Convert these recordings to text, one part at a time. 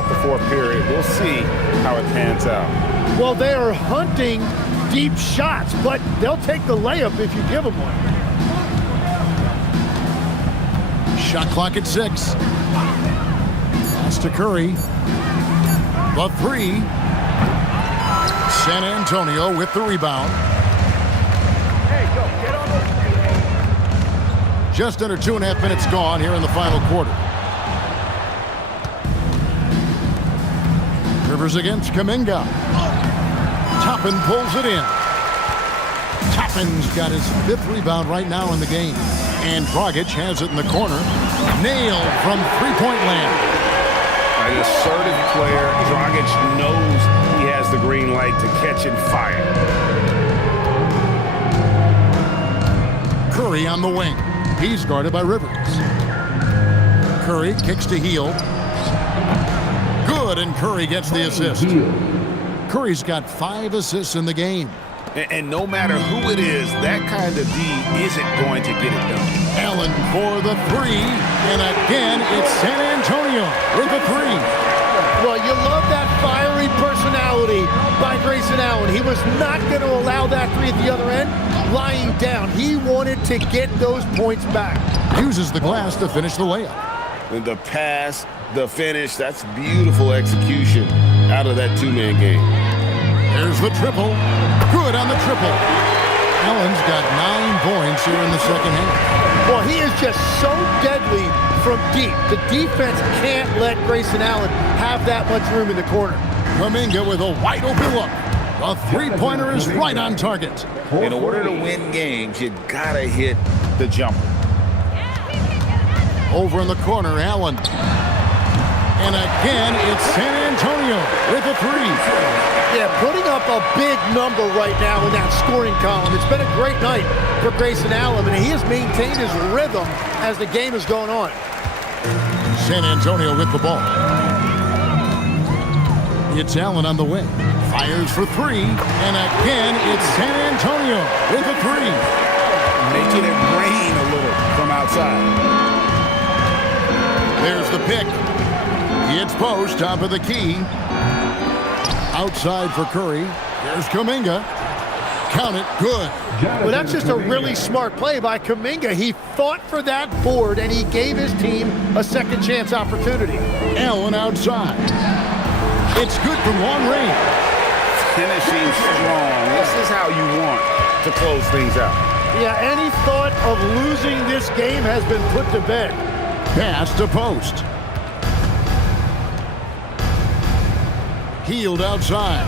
throughout the fourth period. We'll see how it pans out. Well, they are hunting deep shots, but they'll take the layup if you give them one. Shot clock at 6. Pass to Curry. The 3. San Antonio with the rebound. Just under 2.5 minutes gone here in the final quarter. Rivers against Kuminga. Toppin pulls it in. Toppin's got his 5th rebound right now in the game. And Dragic has it in the corner. Nailed from three-point land. An assertive player. Dragic knows he has the green light to catch and fire. Curry on the wing. He's guarded by Rivers. Curry kicks to Hield. Good, and Curry gets the assist. Curry's got 5 assists in the game. And no matter who it is, that kind of D isn't going to get it done. Allen for the 3, and again, it's San Antonio with the 3. Well, you love that fiery personality by Grayson Allen. He was not going to allow that 3 at the other end, lying down. He wanted to get those points back. Uses the glass to finish the layup. And the pass, the finish, that's beautiful execution out of that two-man game. There's the triple. Good on the triple. Allen's got 9 points here in the second half. Well, he is just so deadly from deep. The defense can't let Grayson Allen have that much room in the corner. Kuminga with a wide open look. The three-pointer is right on target. In order to win games, you gotta hit the jumper. Over in the corner, Allen. And again, it's San Antonio with a 3. Yeah, putting up a big number right now in that scoring column. It's been a great night for Grayson Allen, and he has maintained his rhythm as the game is going on. San Antonio with the ball. It's Allen on the wing. Fires for 3. And again, it's San Antonio with a 3. Making it rain a little from outside. There's the pick. It's post, top of the key. Outside for Curry. Here's Kuminga. Count it. Good. Well, that's just a really smart play by Kuminga. He fought for that board, and he gave his team a second chance opportunity. Allen outside. It's good from long range. Finishing strong. This is how you want to close things out. Yeah, any thought of losing this game has been put to bed. Pass to post. Hield outside.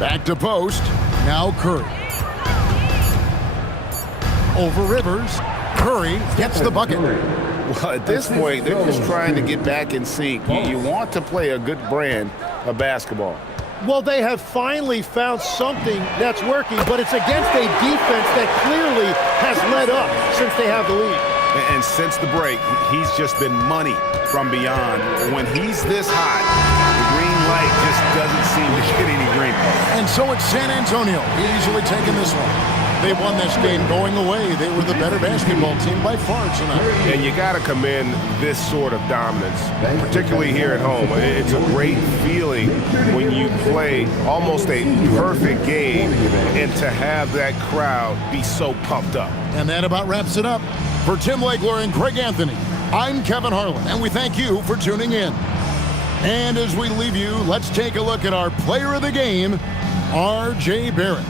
Back to post. Now Curry. Over Rivers. Curry gets the bucket. Well, at this point, they're just trying to get back in sync. You want to play a good brand of basketball. Well, they have finally found something that's working, but it's against a defense that clearly has let up since they have the lead. And since the break, he's just been money from beyond. When he's this hot, the green light just doesn't seem to get any greener. And so it's San Antonio easily taking this one. They won this game going away. They were the better basketball team by far tonight. And you got to commend this sort of dominance, particularly here at home. It's a great feeling when you play almost a perfect game and to have that crowd be so pumped up. And that about wraps it up. For Tim Legler and Greg Anthony, I'm Kevin Harlan, and we thank you for tuning in. And as we leave you, let's take a look at our player of the game, R.J. Barrett.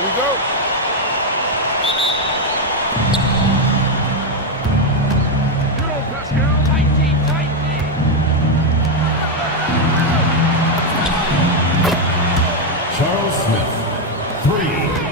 Here we go. Charles Smith, 3.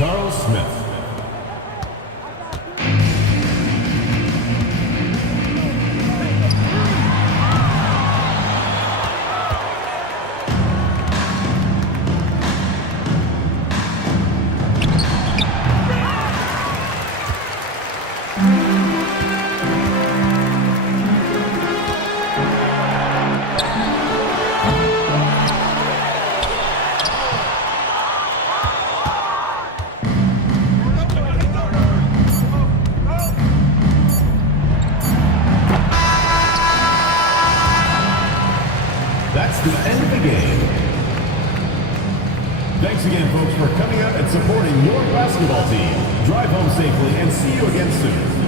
Charles Smith. That's the end of the game. Thanks again, folks, for coming out and supporting your basketball team. Drive home safely and see you again soon.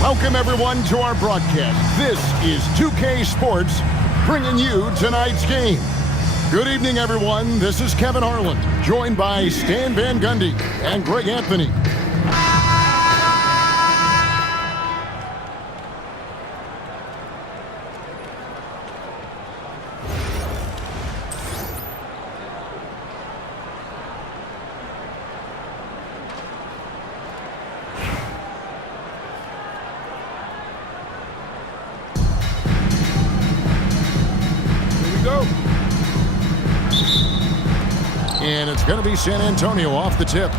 Welcome, everyone, to our broadcast. This is 2K Sports, bringing you tonight's game. Good evening, everyone. This is Kevin Harlan, joined by Stan Van Gundy and Greg Anthony. And it's going to be San Antonio off the tip.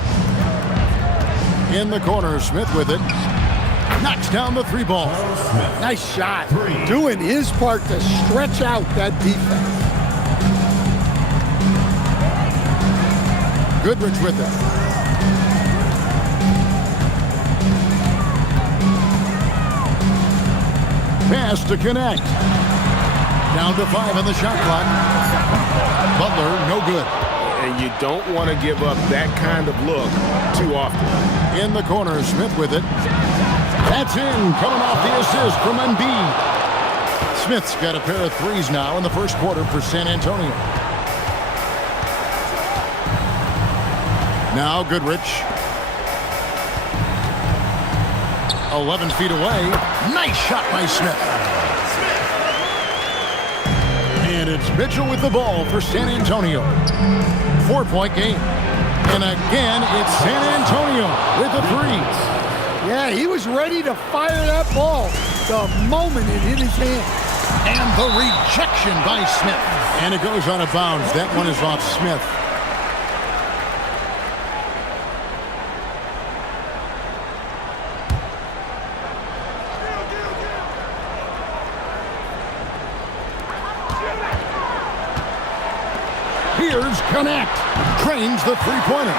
In the corner, Smith with it. Knocks down the three ball. Nice shot. Doing his part to stretch out that defense. Goodrich with it. Pass to connect. Down to 5 on the shot clock. Butler, no good. And you don't want to give up that kind of look too often. In the corner, Smith with it. That's in, coming off the assist from Embiid. Smith's got a pair of threes now in the first quarter for San Antonio. Now Goodrich. 11 feet away. Nice shot by Smith. And it's Mitchell with the ball for San Antonio. 4-point game. And again, it's San Antonio with the threes. Yeah, he was ready to fire that ball the moment it hit his hand. And the rejection by Smith. And it goes out of bounds. That one is off Smith. Here's Connect. Cranes the three-pointer.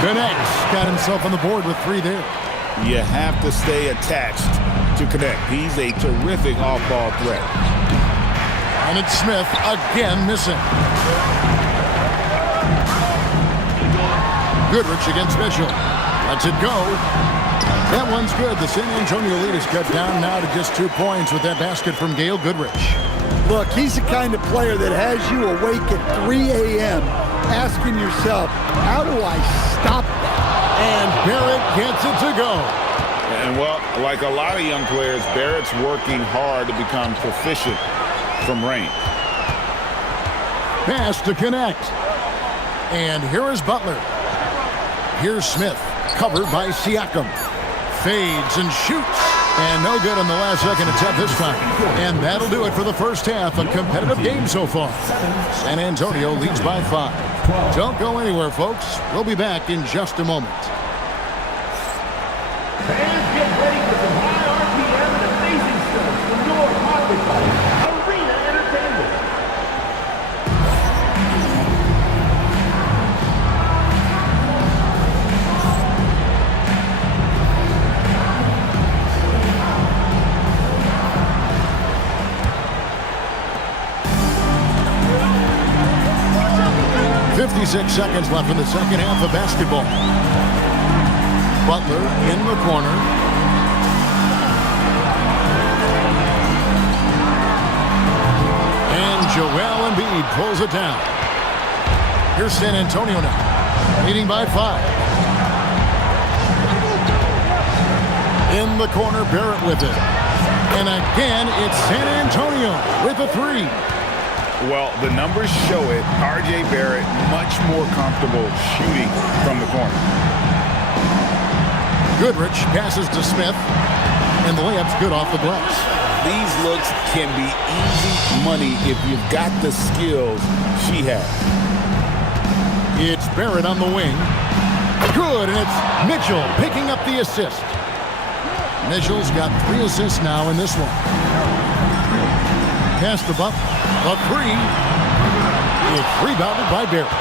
Connect's got himself on the board with 3 there. You have to stay attached to Connect. He's a terrific off-ball threat. And it's Smith again missing. Goodrich against Mitchell. Lets it go. That one's good. The San Antonio lead is cut down now to just 2 points with that basket from Gail Goodrich. Look, he's the kind of player that has you awake at 3 a.m. asking yourself, how do I stop that? And Barrett gets it to go. And, well, like a lot of young players, Barrett's working hard to become proficient from range. Pass to Connect. And here is Butler. Here's Smith, covered by Siakam. Fades and shoots. And no good on the last second attempt this time. And that'll do it for the first half. A competitive game so far. San Antonio leads by 5. Don't go anywhere, folks. We'll be back in just a moment. Fans, get ready for some high RPM and amazing stuff from your Harvard Arena Entertainment. 56 seconds left in the second half of basketball. Butler in the corner. And Joel Embiid pulls it down. Here's San Antonio now, leading by 5. In the corner, Barrett with it. And again, it's San Antonio with a 3. Well, the numbers show it. R.J. Barrett much more comfortable shooting from the corner. Goodrich passes to Smith, and the layup's good off the glass. These looks can be easy money if you've got the skills she has. It's Barrett on the wing. Good, and it's Mitchell picking up the assist. Mitchell's got 3 assists now in this one. Pass to Buck. A 3. It's rebounded by Barrett.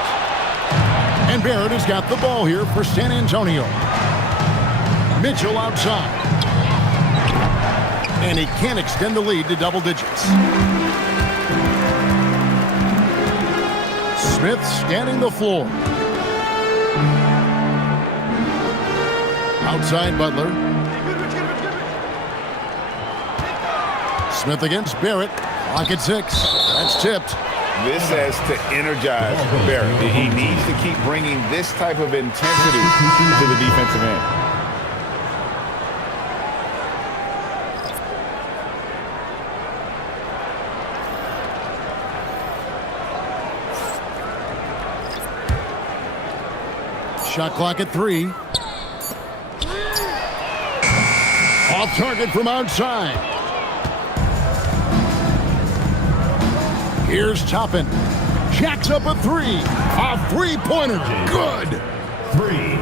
And Barrett has got the ball here for San Antonio. Mitchell outside. And he can't extend the lead to double digits. Smith scanning the floor. Outside Butler. Smith against Barrett. Clock at 6. That's tipped. This has to energize Barrett. He needs to keep bringing this type of intensity to the defensive end. Shot clock at 3. Off target from outside. Here's Toppin. Jacks up a 3. A 3-pointer. Good. 3.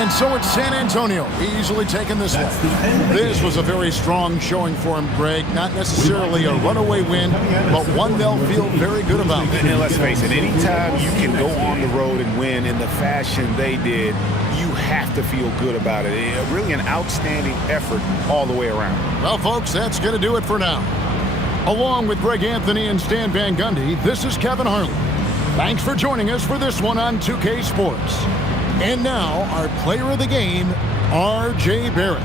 And so it's San Antonio easily taking this one. This was a very strong showing for him, Greg. Not necessarily a runaway win, but one they'll feel very good about. And let's face it, anytime you can go on the road and win in the fashion they did, you have to feel good about it. Really an outstanding effort all the way around. Well, folks, that's going to do it for now. Along with Greg Anthony and Stan Van Gundy, this is Kevin Harlan. Thanks for joining us for this one on 2K Sports. And now, our player of the game, R.J. Barrett.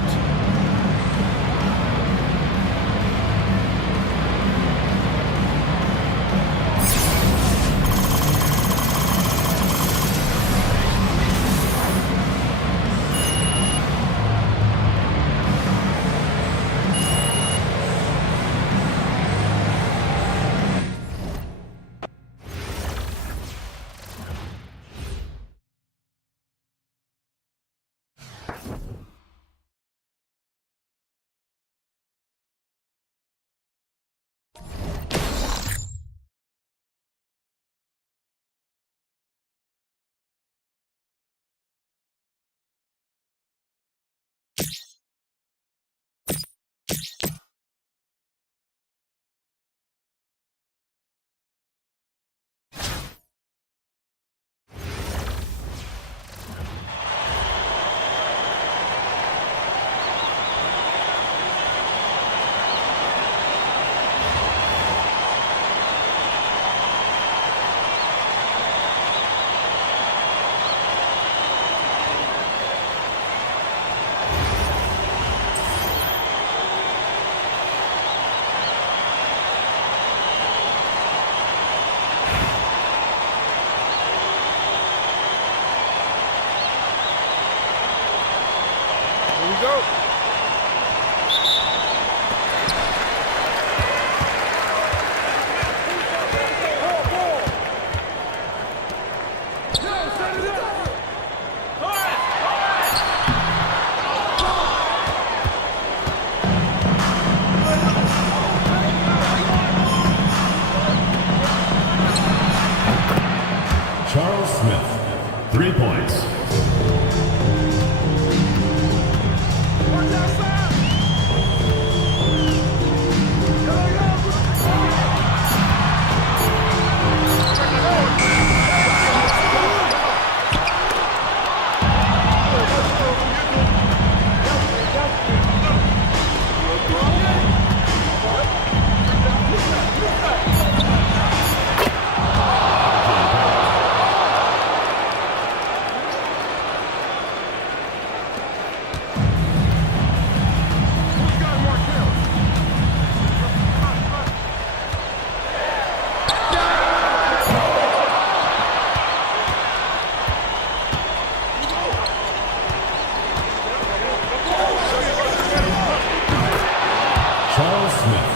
Charles Smith.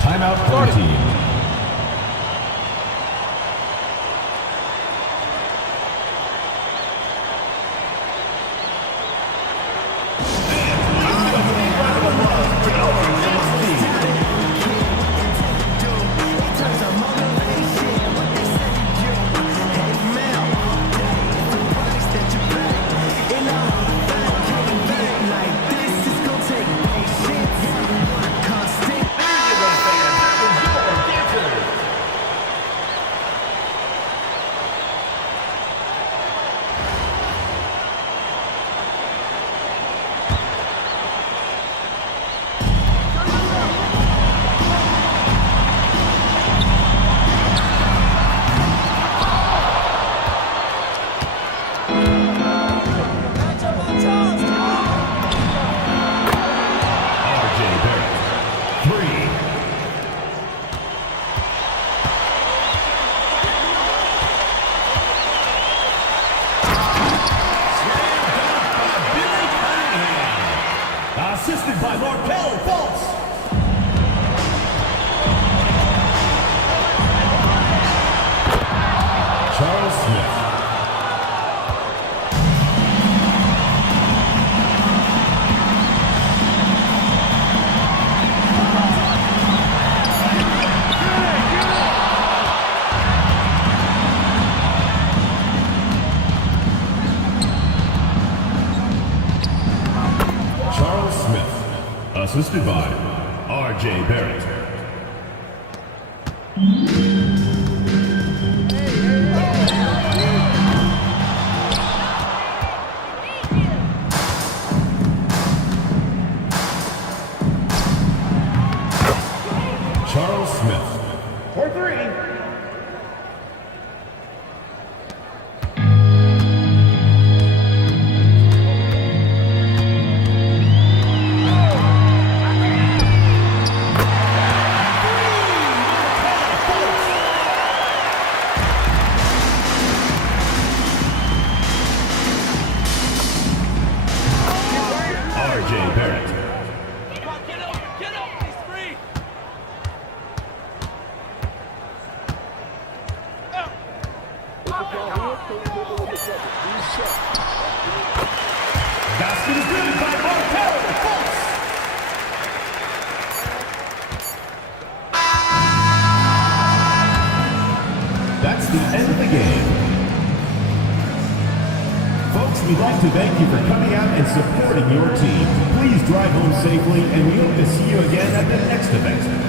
Timeout for the team. Assisted by Markel Fultz. Charles Smith. Charles Smith, assisted by R.J. Barrett. Charles Smith. For three. R.J. Barrett. Get up, he's free. Basket is good by Markel Fultz. That's the end of the game. Folks, we'd like to thank you for coming out and supporting your team. Please drive home safely, and we hope to see you again at the next event.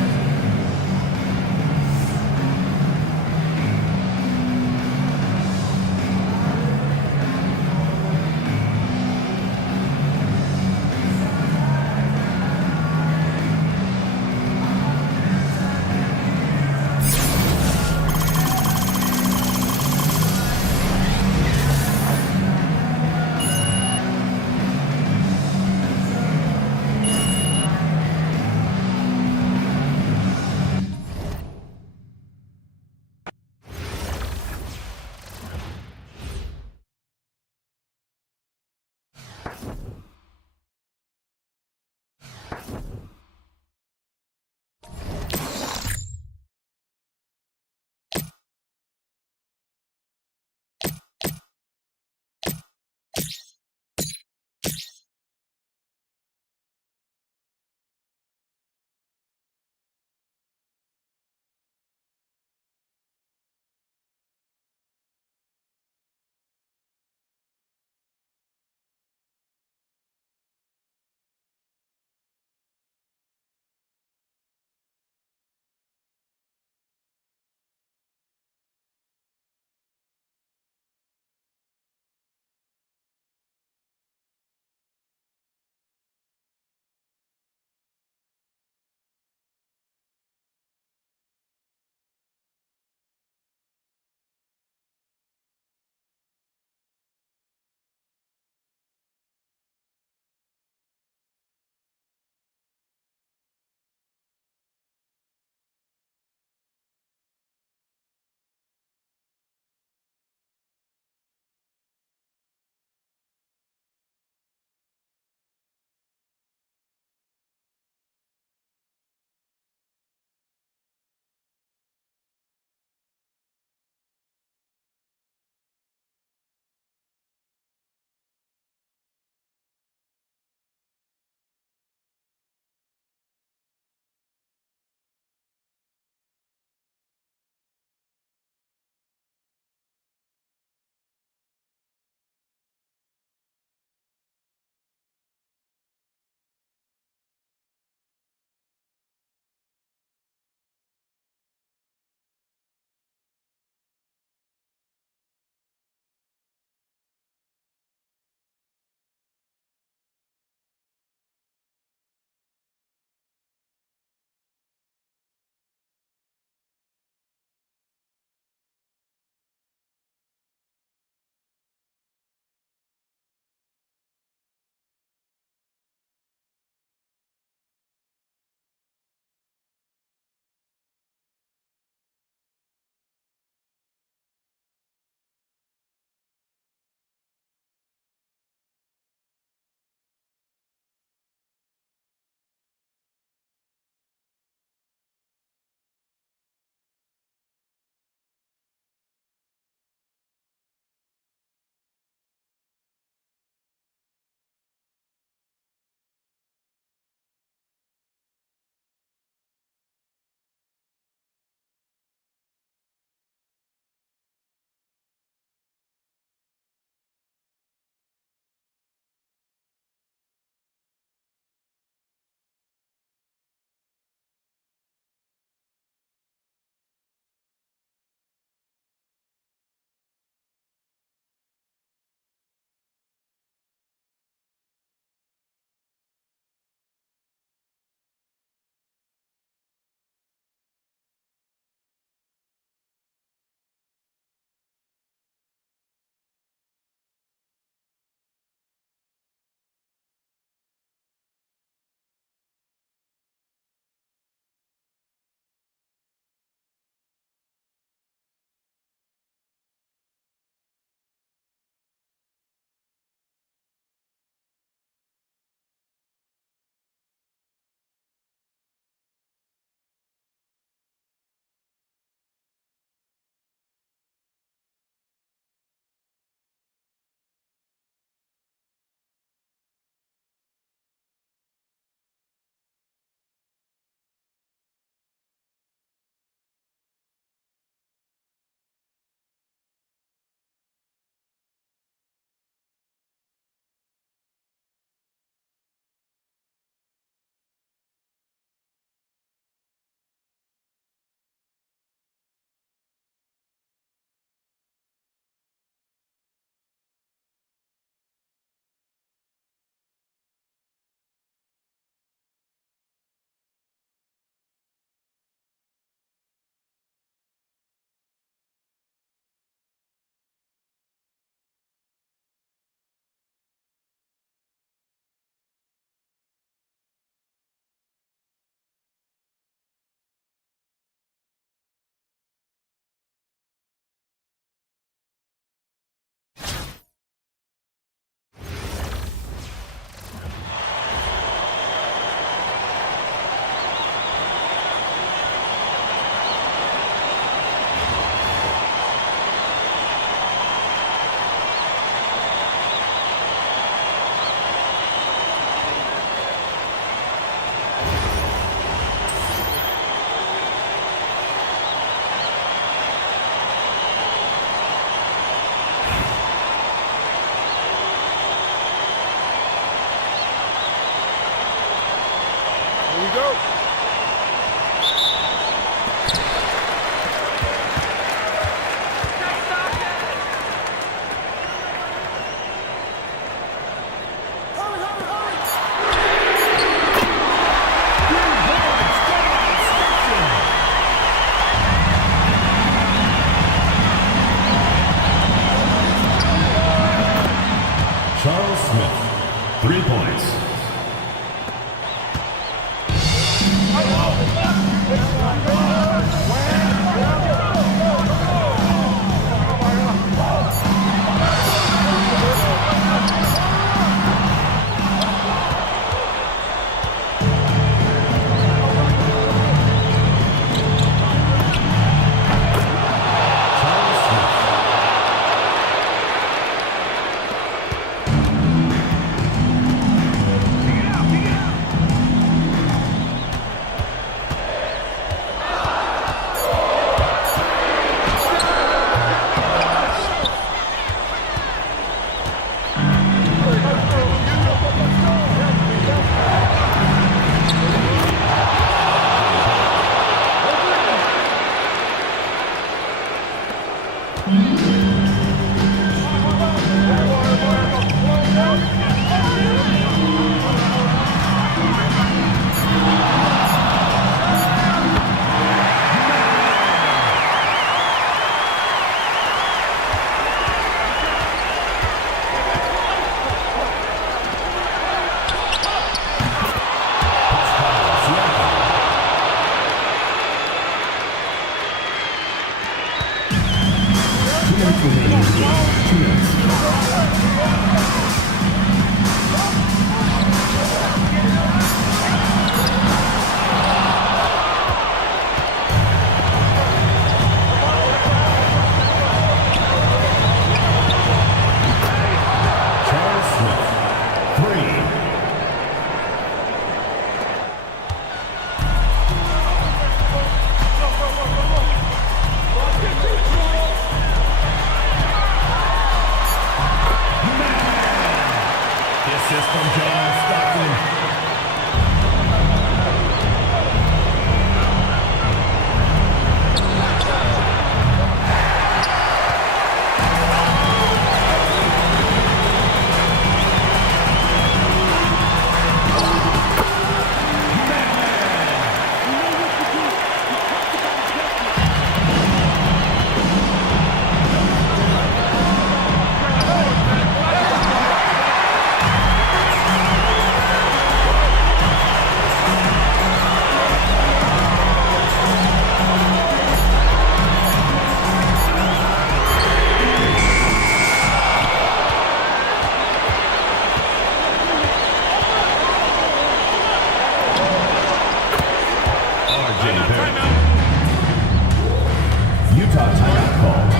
Utah timeout call.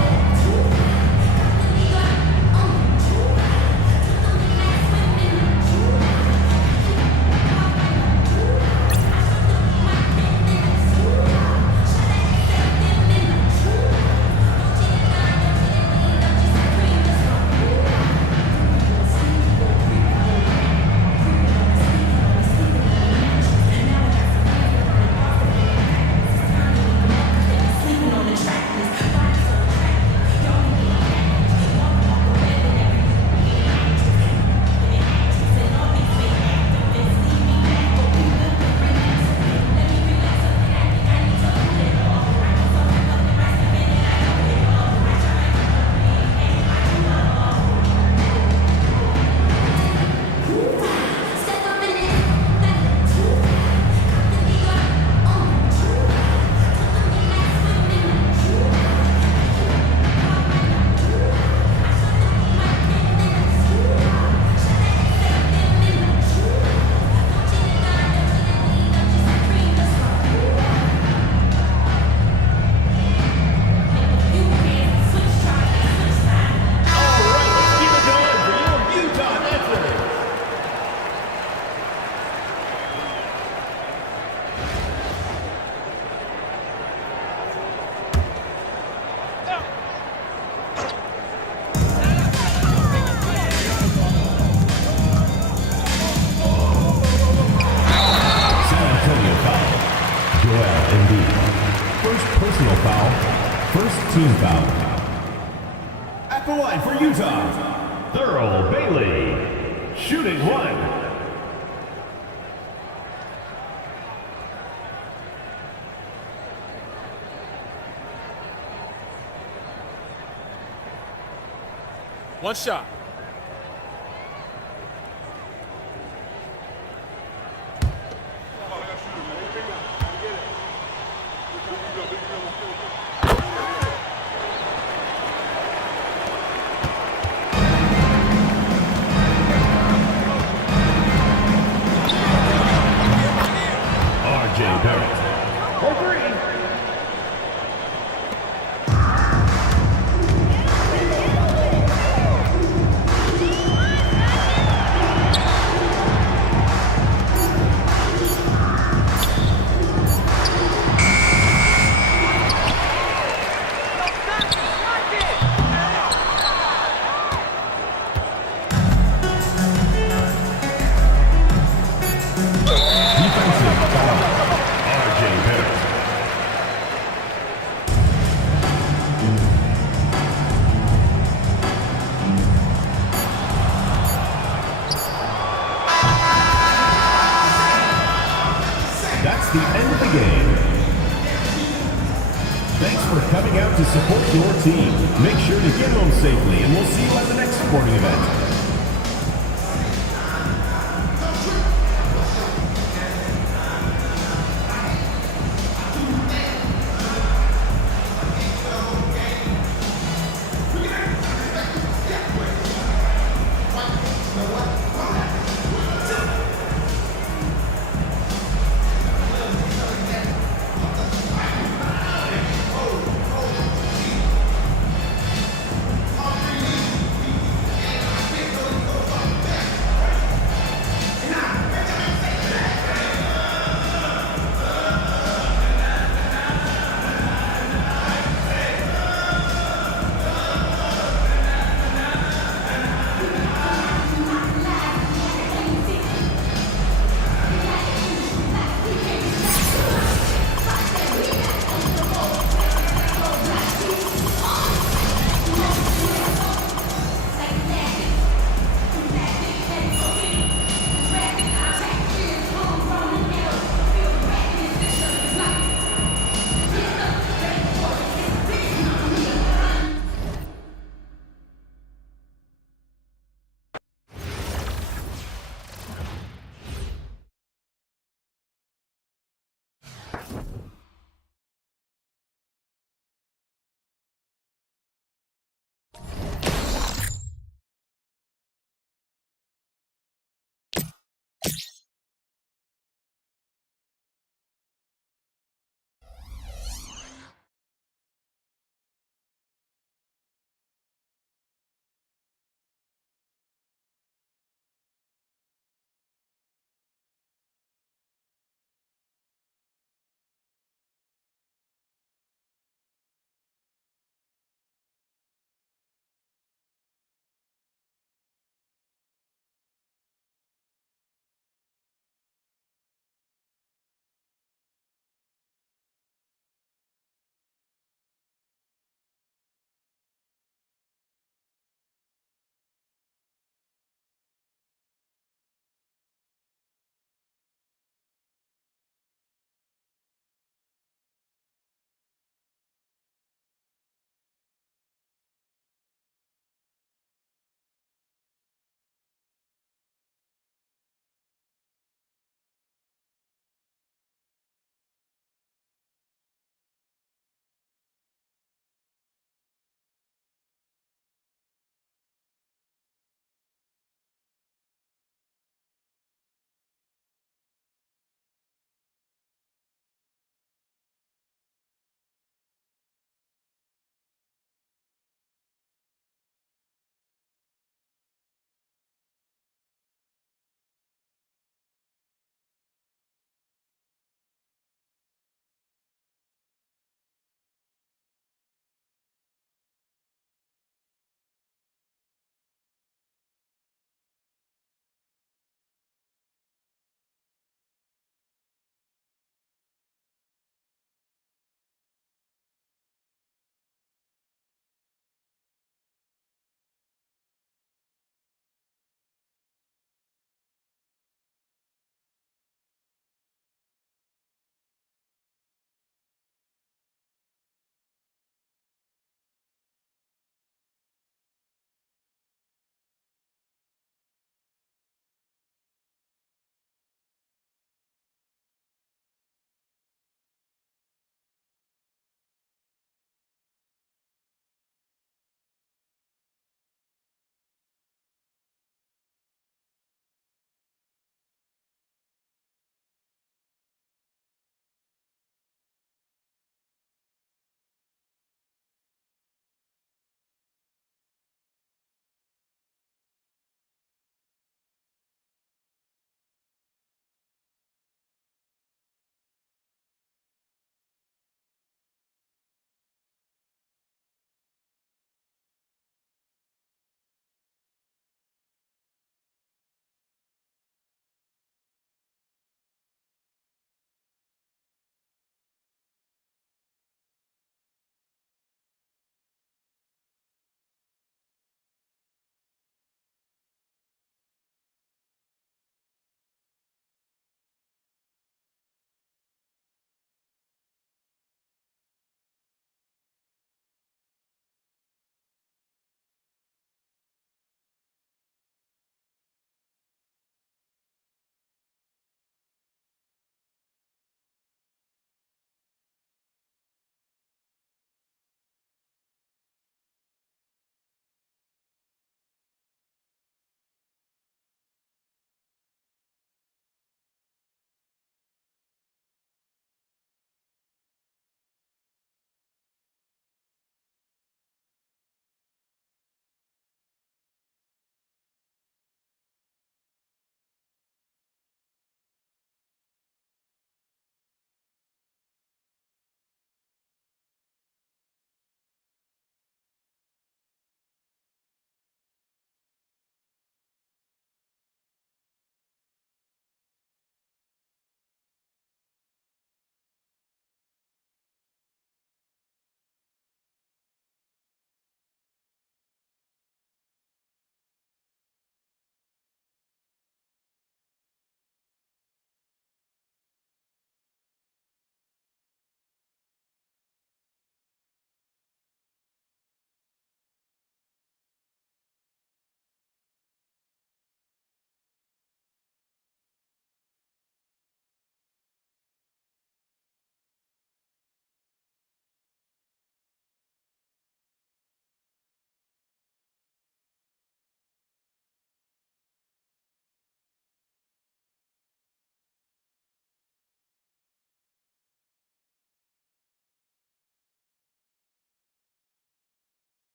Personal foul. First team foul. At the line for Utah, Thurl Bailey. Shooting one. One shot. RJ Barrett. For three. heading out to support your team. Make sure to get home safely, and we'll see you at the next sporting event.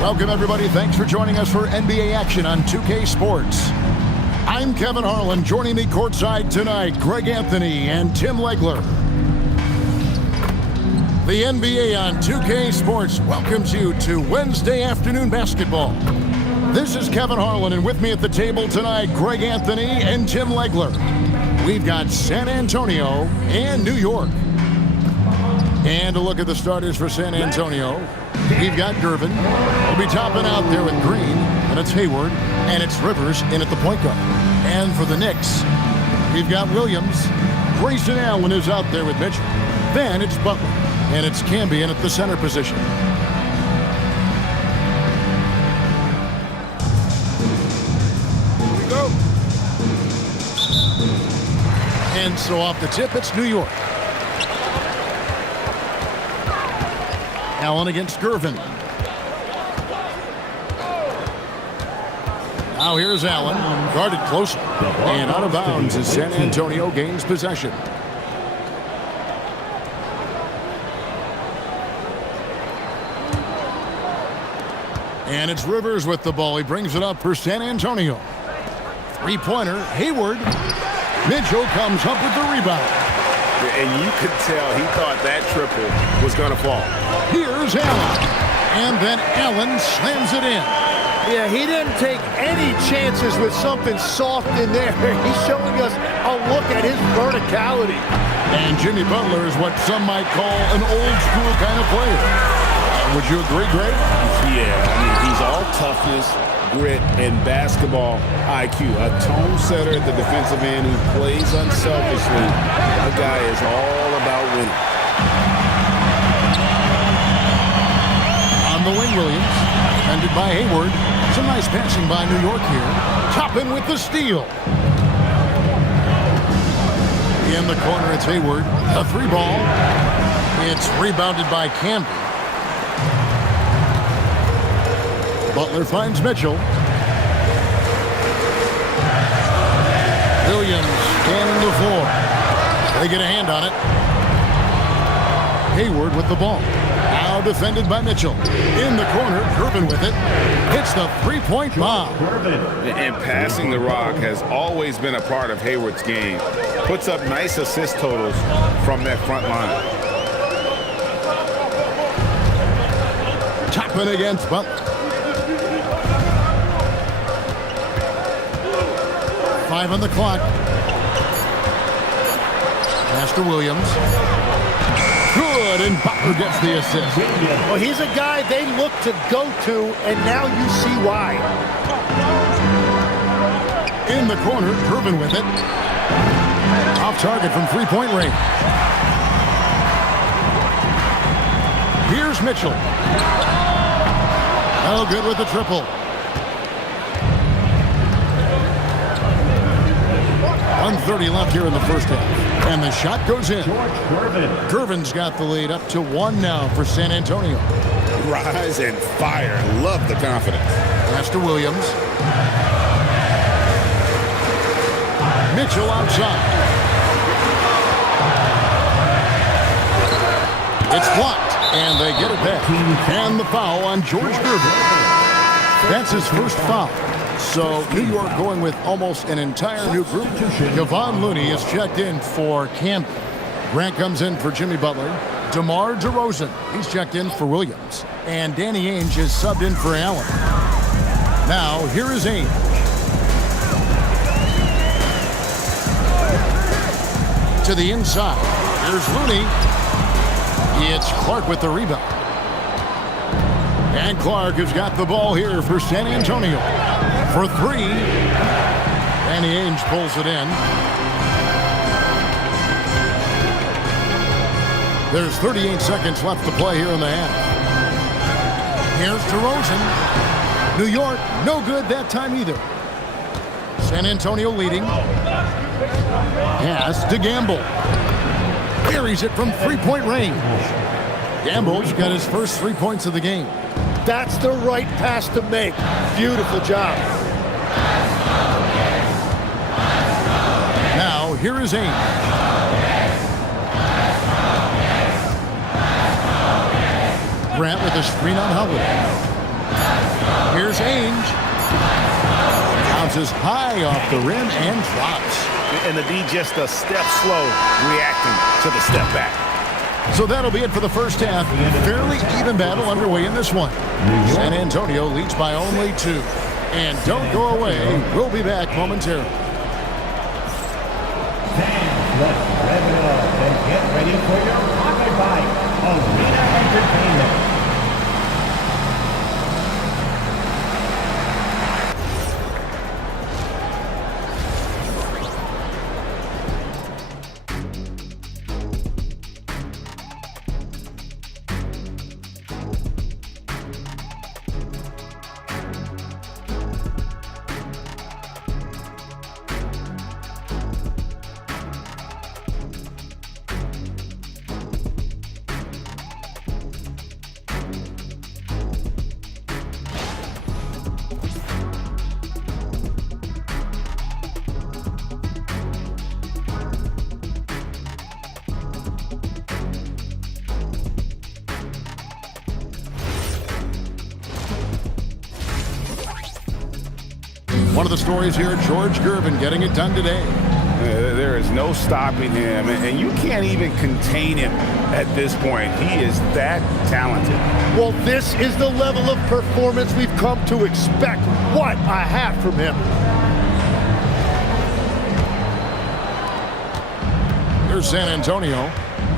Welcome, everybody. Thanks for joining us for NBA action on 2K Sports. I'm Kevin Harlan. Joining me courtside tonight, Greg Anthony and Tim Legler. The NBA on 2K Sports welcomes you to Wednesday afternoon basketball. This is Kevin Harlan, and with me at the table tonight, Greg Anthony and Tim Legler. We've got San Antonio and New York. And a look at the starters for San Antonio. We've got Gervin. We'll be topping out there with Green, and it's Hayward, and it's Rivers in at the point guard. And for the Knicks, we've got Williams. Grayson Allen is out there with Mitchell. Then it's Butler, and it's Camby in at the center position. Here we go. And so off the tip, it's New York. Allen against Gervin. Now here's Allen, guarded closer. And out of bounds as San Antonio gains possession. And it's Rivers with the ball. He brings it up for San Antonio. Three-pointer, Hayward. Mitchell comes up with the rebound. And you could tell he thought that triple was going to fall. Here's Allen. And then Allen slams it in. Yeah, he didn't take any chances with something soft in there. He's showing us a look at his verticality. And Jimmy Butler is what some might call an old-school kind of player. Would you agree, Greg? Yeah, I mean, he's all toughness, grit, and basketball IQ. A tone setter at the defensive end who plays unselfishly. That guy is all about winning. On the wing, Williams. Defended by Hayward. Some nice passing by New York here. Toppin with the steal. In the corner, it's Hayward. A three ball. It's rebounded by Camby. Butler finds Mitchell. Williams scanning the floor. They get a hand on it. Hayward with the ball. Now defended by Mitchell. In the corner, Gervin with it. Hits the three-point bomb. And passing the rock has always been a part of Hayward's game. Puts up nice assist totals from that front line. Toppin against Butler. 5 on the clock. Pass to Williams. Good, and Butler gets the assist. Well, he's a guy they look to go to, and now you see why. In the corner, Gervin with it. Off target from three-point range. Here's Mitchell. Oh, good with the triple. 1:30 left here in the first half. And the shot goes in. Gervin's got the lead up to 1 now for San Antonio. Rise and fire. Love the confidence. Pass to Williams. Mitchell outside. It's blocked, and they get it back. And the foul on George Gervin. That's his first foul. So New York going with almost an entire new group. Kevon Looney is checked in for Camby. Grant comes in for Jimmy Butler. DeMar DeRozan, he's checked in for Williams. And Danny Ainge is subbed in for Allen. Now, here is Ainge. To the inside. Here's Looney. It's Clark with the rebound. And Clark has got the ball here for San Antonio. For 3. Danny Ainge pulls it in. There's 38 seconds left to play here in the half. Here's DeRozan. New York, no good that time either. San Antonio leading. Pass to Gamble. Buries it from three-point range. Gamble's got his first 3 points of the game. That's the right pass to make. Beautiful job. Now, here is Ainge. Grant with a screen on Howard. Here's Ainge. Bounces high off the rim and drops. And the D just a step slow reacting to the step back. So that'll be it for the first half. Fairly even battle underway in this one. San Antonio leads by only 2. And don't go away. We'll be back momentarily. Fans, let's rev it up and get ready for your Pocket Bite Arena Entertainment. One of the stories here, George Gervin getting it done today. There is no stopping him, and you can't even contain him at this point. He is that talented. Well, this is the level of performance we've come to expect. What a half from him. Here's San Antonio.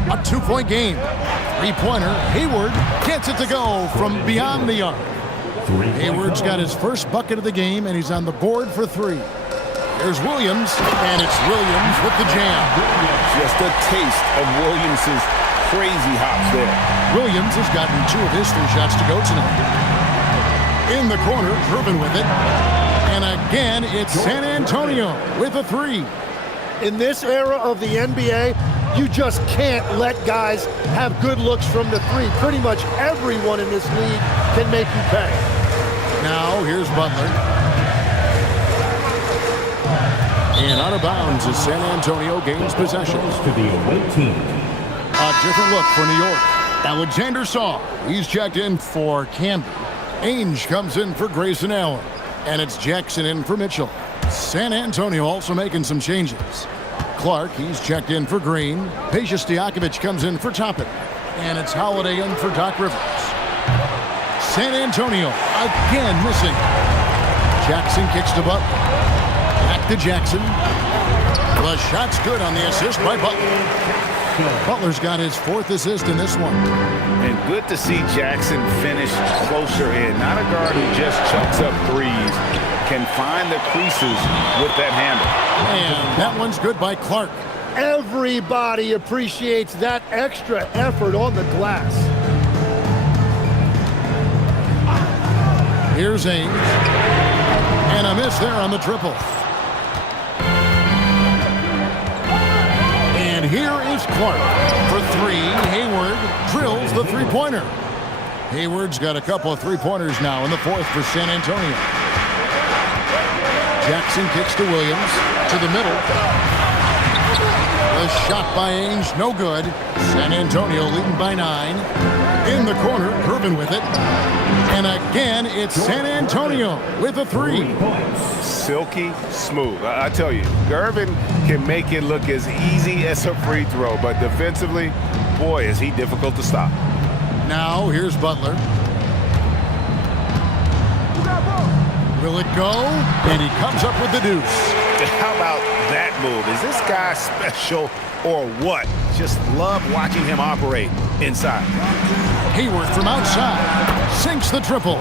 A 2-point game. 3-pointer. Hayward gets it to go from beyond the arc. Hayward's got his first bucket of the game, and he's on the board for 3. There's Williams, and it's Williams with the jam. Just a taste of Williams' crazy hops there. Williams has gotten 2 of his 3 shots to go tonight. In the corner, Gervin with it. And again, it's San Antonio with a 3. In this era of the NBA, you just can't let guys have good looks from the 3. Pretty much everyone in this league can make you pay. Now, here's Butler. And out of bounds as San Antonio gains possession. To the away team. A different look for New York. Alexander Saw. He's checked in for Camby. Ainge comes in for Grayson Allen. And it's Jackson in for Mitchell. San Antonio also making some changes. Clark, he's checked in for Green. Peja Stojakovic comes in for Toppin. And it's Holiday in for Doc Rivers. San Antonio again missing. Jackson kicks to Butler. Back to Jackson. The shot's good on the assist by Butler. Butler's got his 4th assist in this one. And good to see Jackson finish closer in. Not a guard who just chucks up threes. Can find the creases with that handle. And that one's good by Clark. Everybody appreciates that extra effort on the glass. Here's Ainge. And a miss there on the triple. And here is Clark. For 3, Hayward drills the 3-pointer. Hayward's got a couple of 3-pointers now in the 4th for San Antonio. Jackson kicks to Williams. To the middle. The shot by Ainge, no good. San Antonio leading by 9. In the corner, Gervin with it. And again, it's San Antonio with a 3. Silky smooth. I tell you, Gervin can make it look as easy as a free throw, but defensively, boy, is he difficult to stop. Now, here's Butler. Will it go? And he comes up with the deuce. How about that move? Is this guy special or what? Just love watching him operate inside. Hayward from outside sinks the triple.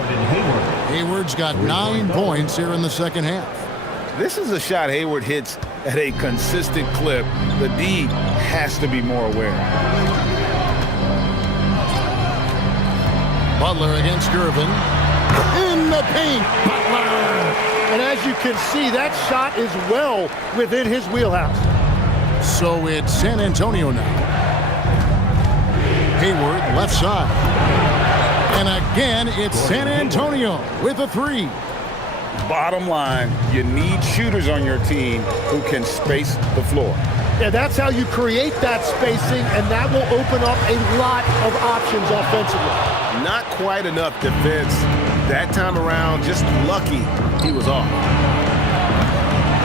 Hayward's got 9 points here in the second half. This is a shot Hayward hits at a consistent clip. The D has to be more aware. Butler against Gervin. In the paint. Butler. And as you can see, that shot is well within his wheelhouse. So it's San Antonio now. Hayward left side. And again, it's San Antonio with a 3. Bottom line, you need shooters on your team who can space the floor. Yeah, that's how you create that spacing, and that will open up a lot of options offensively. Not quite enough defense That time around, just lucky he was off.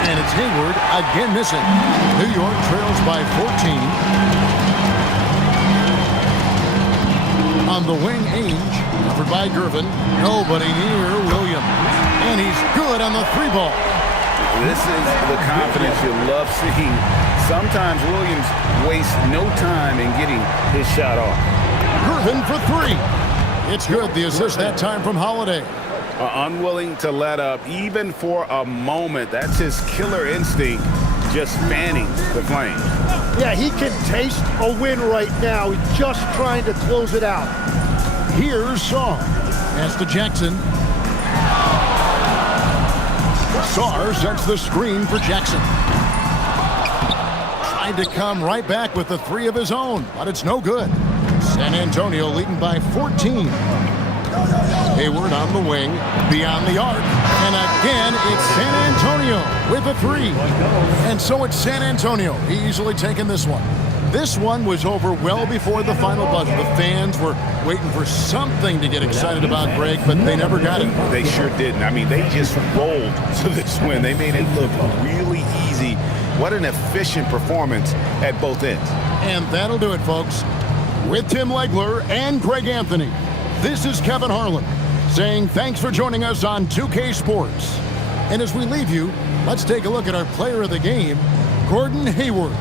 And it's Hayward again missing. New York trails by 14. On the wing, Ainge, covered by Gervin. Nobody near Williams. And he's good on the 3-ball. This is the confidence you love seeing. Sometimes Williams wastes no time in getting his shot off. Gervin for 3. It's good. The assist that time from Holiday. Unwilling to let up even for a moment. That's his killer instinct, just fanning the flame. Yeah, he can taste a win right now. He's just trying to close it out. Here's Saar. Pass to Jackson. Saar sets the screen for Jackson. Tried to come right back with the 3 of his own, but it's no good. San Antonio leading by 14. Hayward on the wing, beyond the arc, and again it's San Antonio with a 3. And so it's San Antonio easily taking this one. This one was over well before the final buzzer. The fans were waiting for something to get excited about, Greg, but they never got it. They sure didn't. I mean, they just rolled to this win. They made it look really easy. What an efficient performance at both ends. And that'll do it, folks. With Tim Legler and Greg Anthony, this is Kevin Harlan saying thanks for joining us on 2K Sports. And as we leave you, let's take a look at our player of the game, Gordon Hayward.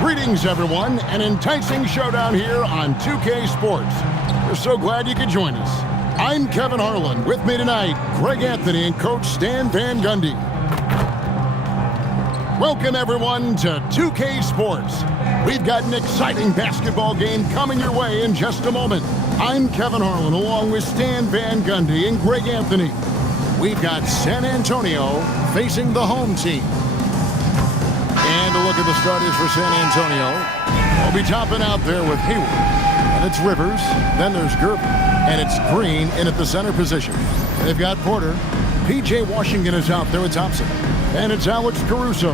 Greetings, everyone. An enticing showdown here on 2K Sports. We're so glad you could join us. I'm Kevin Harlan. With me tonight, Greg Anthony and Coach Stan Van Gundy. Welcome, everyone, to 2K Sports. We've got an exciting basketball game coming your way in just a moment. I'm Kevin Harlan along with Stan Van Gundy and Greg Anthony. We've got San Antonio facing the home team. And a look at the starters for San Antonio. We'll be topping out there with Hayward. And it's Rivers. Then there's Gervin. And it's Green in at the center position. They've got Porter. P.J. Washington is out there with Thompson. And it's Alex Caruso.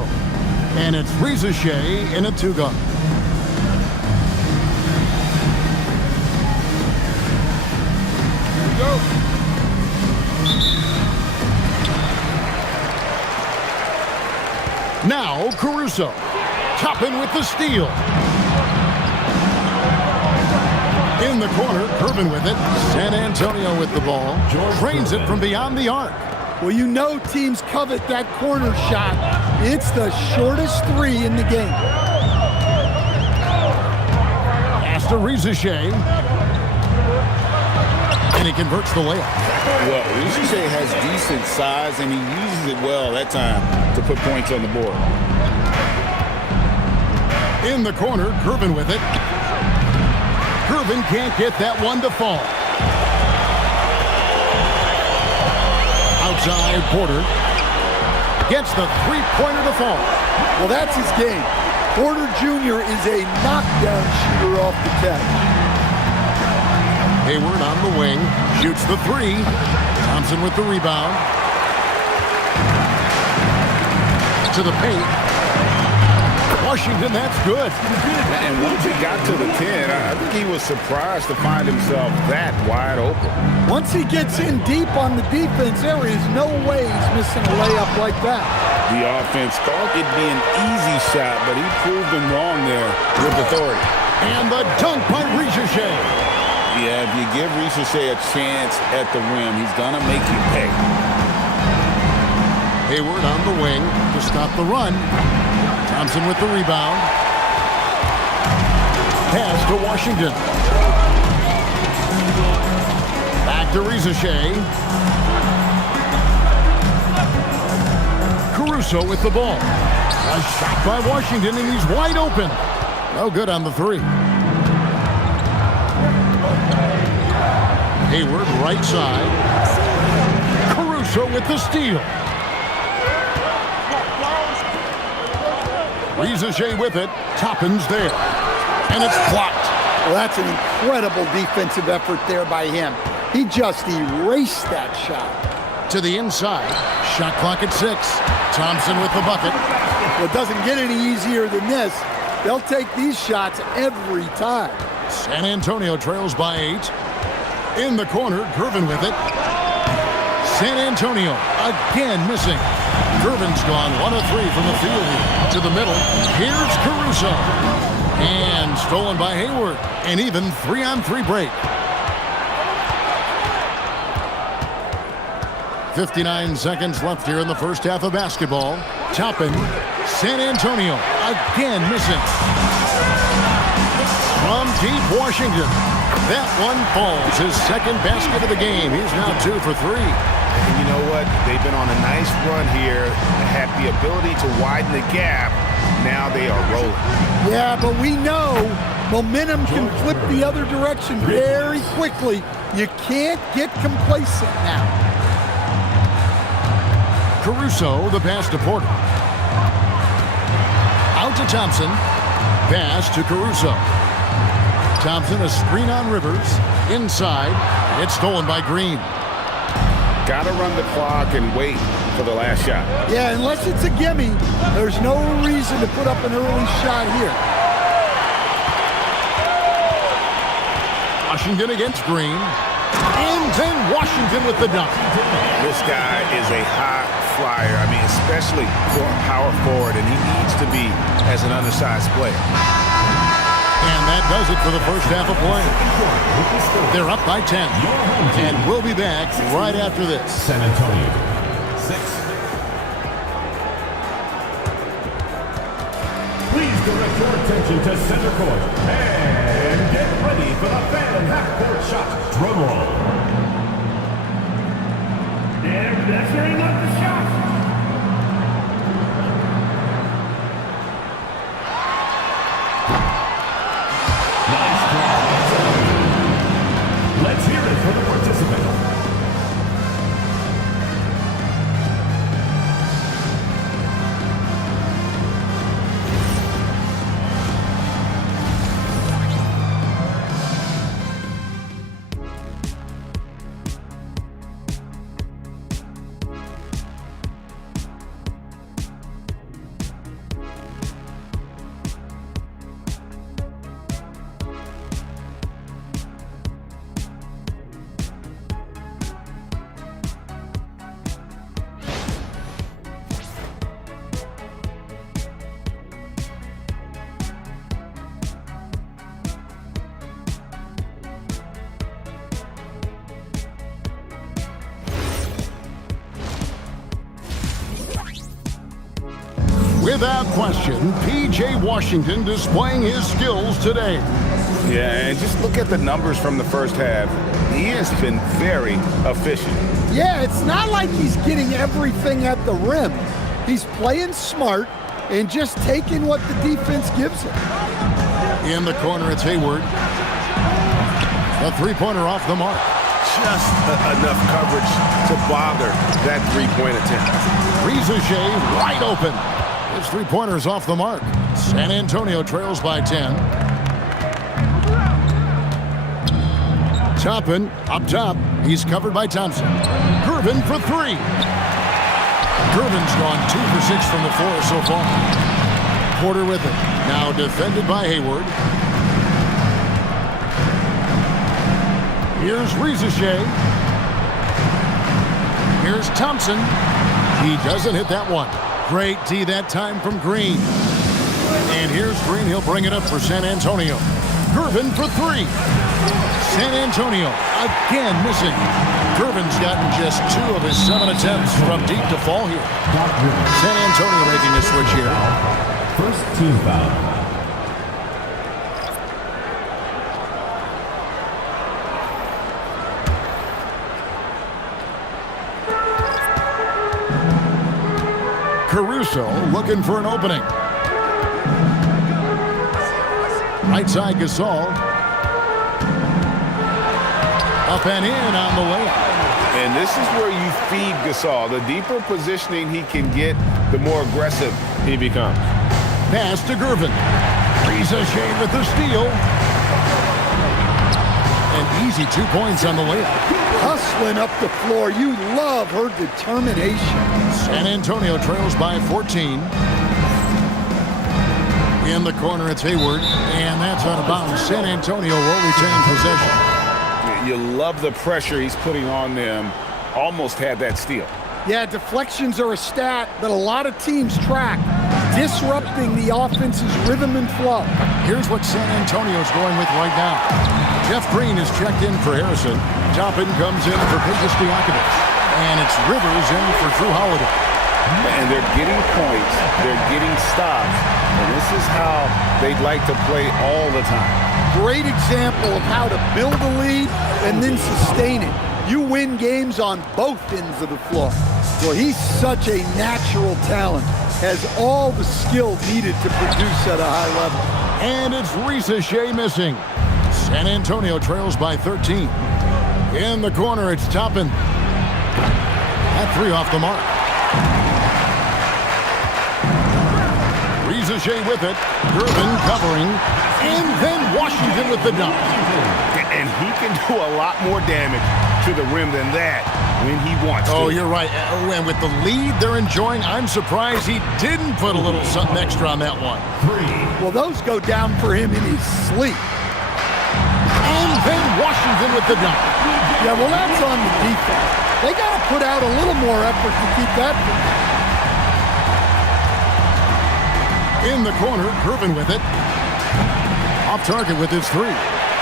And it's Reza Shea in a two-guard. Now Caruso. Toppin with the steal. In the corner, Gervin with it. San Antonio with the ball. Drains it from beyond the arc. Well, you know teams covet that corner shot. It's the shortest three in the game. Pass to Reza Shea. And he converts the layup. Well, Reza Shea has decent size, and he uses it well that time to put points on the board. In the corner, Gervin with it. Gervin can't get that one to fall. Outside, Porter gets the three-pointer to fall. Well, that's his game. Porter Jr. is a knockdown shooter off the catch. Hayward on the wing, shoots the three. Thompson with the rebound. To the paint. Washington, that's good. And once he got to the 10, I think he was surprised to find himself that wide open. Once he gets in deep on the defense, there is no way he's missing a layup like that. The offense thought it'd be an easy shot, but he proved them wrong there with authority. And the dunk by Reza Shea. Yeah, if you give Reza Shea a chance at the rim, he's going to make you pay. Hayward on the wing to stop the run. Thompson with the rebound. Pass to Washington. Back to Reza Shea. Caruso with the ball. A shot by Washington, and he's wide open. No good on the three. Hayward right side. Caruso with the steal. Reza Shea with it. Toppin's there. And it's blocked. Well, that's an incredible defensive effort there by him. He just erased that shot. To the inside. Shot clock at 6. Thompson with the bucket. Well, it doesn't get any easier than this. They'll take these shots every time. San Antonio trails by 8. In the corner, Gervin with it. San Antonio again missing. Gervin's gone 1 of 3 from the field. To the middle. Here's Caruso. And stolen by Hayward. An even 3-on-3 break. 59 seconds left here in the first half of basketball. Toppin. San Antonio again missing. From deep Washington. That one falls. His second basket of the game. He's now 2 for 3. And you know what? They've been on a nice run here, had the ability to widen the gap. Now they are rolling. Yeah, but we know momentum can flip the other direction very quickly. You can't get complacent now. Caruso, the pass to Porter. Out to Thompson. Pass to Caruso. Thompson, a screen on Rivers. Inside. It's stolen by Green. Got to run the clock and wait for the last shot. Yeah, unless it's a gimme, there's no reason to put up an early shot here. Washington against Green. And then Washington with the dunk. This guy is a high flyer. I mean, especially for a power forward, and he needs to be as an undersized player. And that does it for the first half of play. They're up by 10. And we'll be back right after this. San Antonio, 6. Please direct your attention to center court. And get ready for the fan half-court shot. Drum roll. They're measuring up the shot. Without question, P.J. Washington displaying his skills today. Yeah, and just look at the numbers from the first half. He has been very efficient. Yeah, it's not like he's getting everything at the rim. He's playing smart and just taking what the defense gives him. In the corner, it's Hayward. A three-pointer off the mark. Just enough coverage to bother that three-point attempt. Riza Shea wide open. His three-pointer's off the mark. San Antonio trails by 10. Toppin up top. He's covered by Thompson. Gervin for three. Gervin's gone 2 for 6 from the floor so far. Porter with it. Now defended by Hayward. Here's Riza Shea. Here's Thompson. He doesn't hit that one. Great D that time from Green. And here's Green. He'll bring it up for San Antonio. Gervin for three. San Antonio again missing. Gervin's gotten just 2 of his 7 attempts from deep to fall here. San Antonio making a switch here. First team foul. Caruso looking for an opening. Right side Gasol. Up and in on the layup. And this is where you feed Gasol. The deeper positioning he can get, the more aggressive he becomes. Pass to Gervin. Riza Shea with the steal. An easy 2 points on the layup. Hustling up the floor. You love her determination. San Antonio trails by 14. In the corner, it's Hayward. And that's out of bounds. San Antonio will retain possession. You love the pressure he's putting on them. Almost had that steal. Yeah, deflections are a stat that a lot of teams track, disrupting the offense's rhythm and flow. Here's what San Antonio's going with right now. Jeff Green is checked in for Harrison. Toppin comes in for Pejas Diakovic. And it's Rivers in for Drew Holiday. And they're getting points. They're getting stops. And this is how they'd like to play all the time. Great example of how to build a lead and then sustain it. You win games on both ends of the floor. Well, he's such a natural talent. Has all the skill needed to produce at a high level. And it's Riza Shea missing. San Antonio trails by 13. In the corner, it's Toppin. That 3 off the mark. Riza Shea with it. Gervin covering. And then Washington with the dunk. And he can do a lot more damage to the rim than that when he wants to. Oh, you're right. And with the lead they're enjoying, I'm surprised he didn't put a little something extra on that one. Well, those go down for him in his sleep. And then Washington with the dunk. Yeah, well, that's on the defense. They got to put out a little more effort to keep that. In the corner, Gervin with it. Off target with his 3.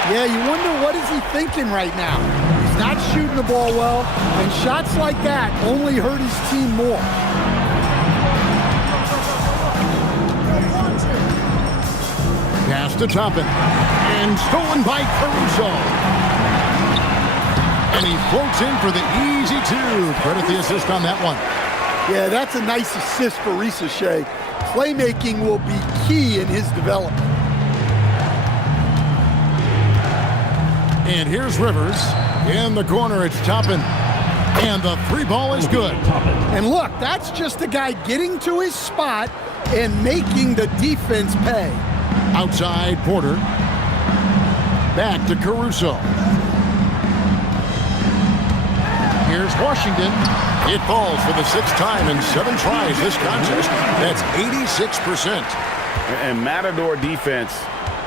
Yeah, you wonder what is he thinking right now. He's not shooting the ball well, and shots like that only hurt his team more. Pass to Toppin. And stolen by Caruso. And he floats in for the easy 2. Credit the assist on that one. Yeah, that's a nice assist for Riza Shea. Playmaking will be key in his development. And here's Rivers. In the corner, it's Toppin. And the 3 ball is good. And look, that's just a guy getting to his spot and making the defense pay. Outside, Porter. Back to Caruso. Here's Washington. It falls for the 6th time in 7 tries this contest. That's 86%. And Matador defense,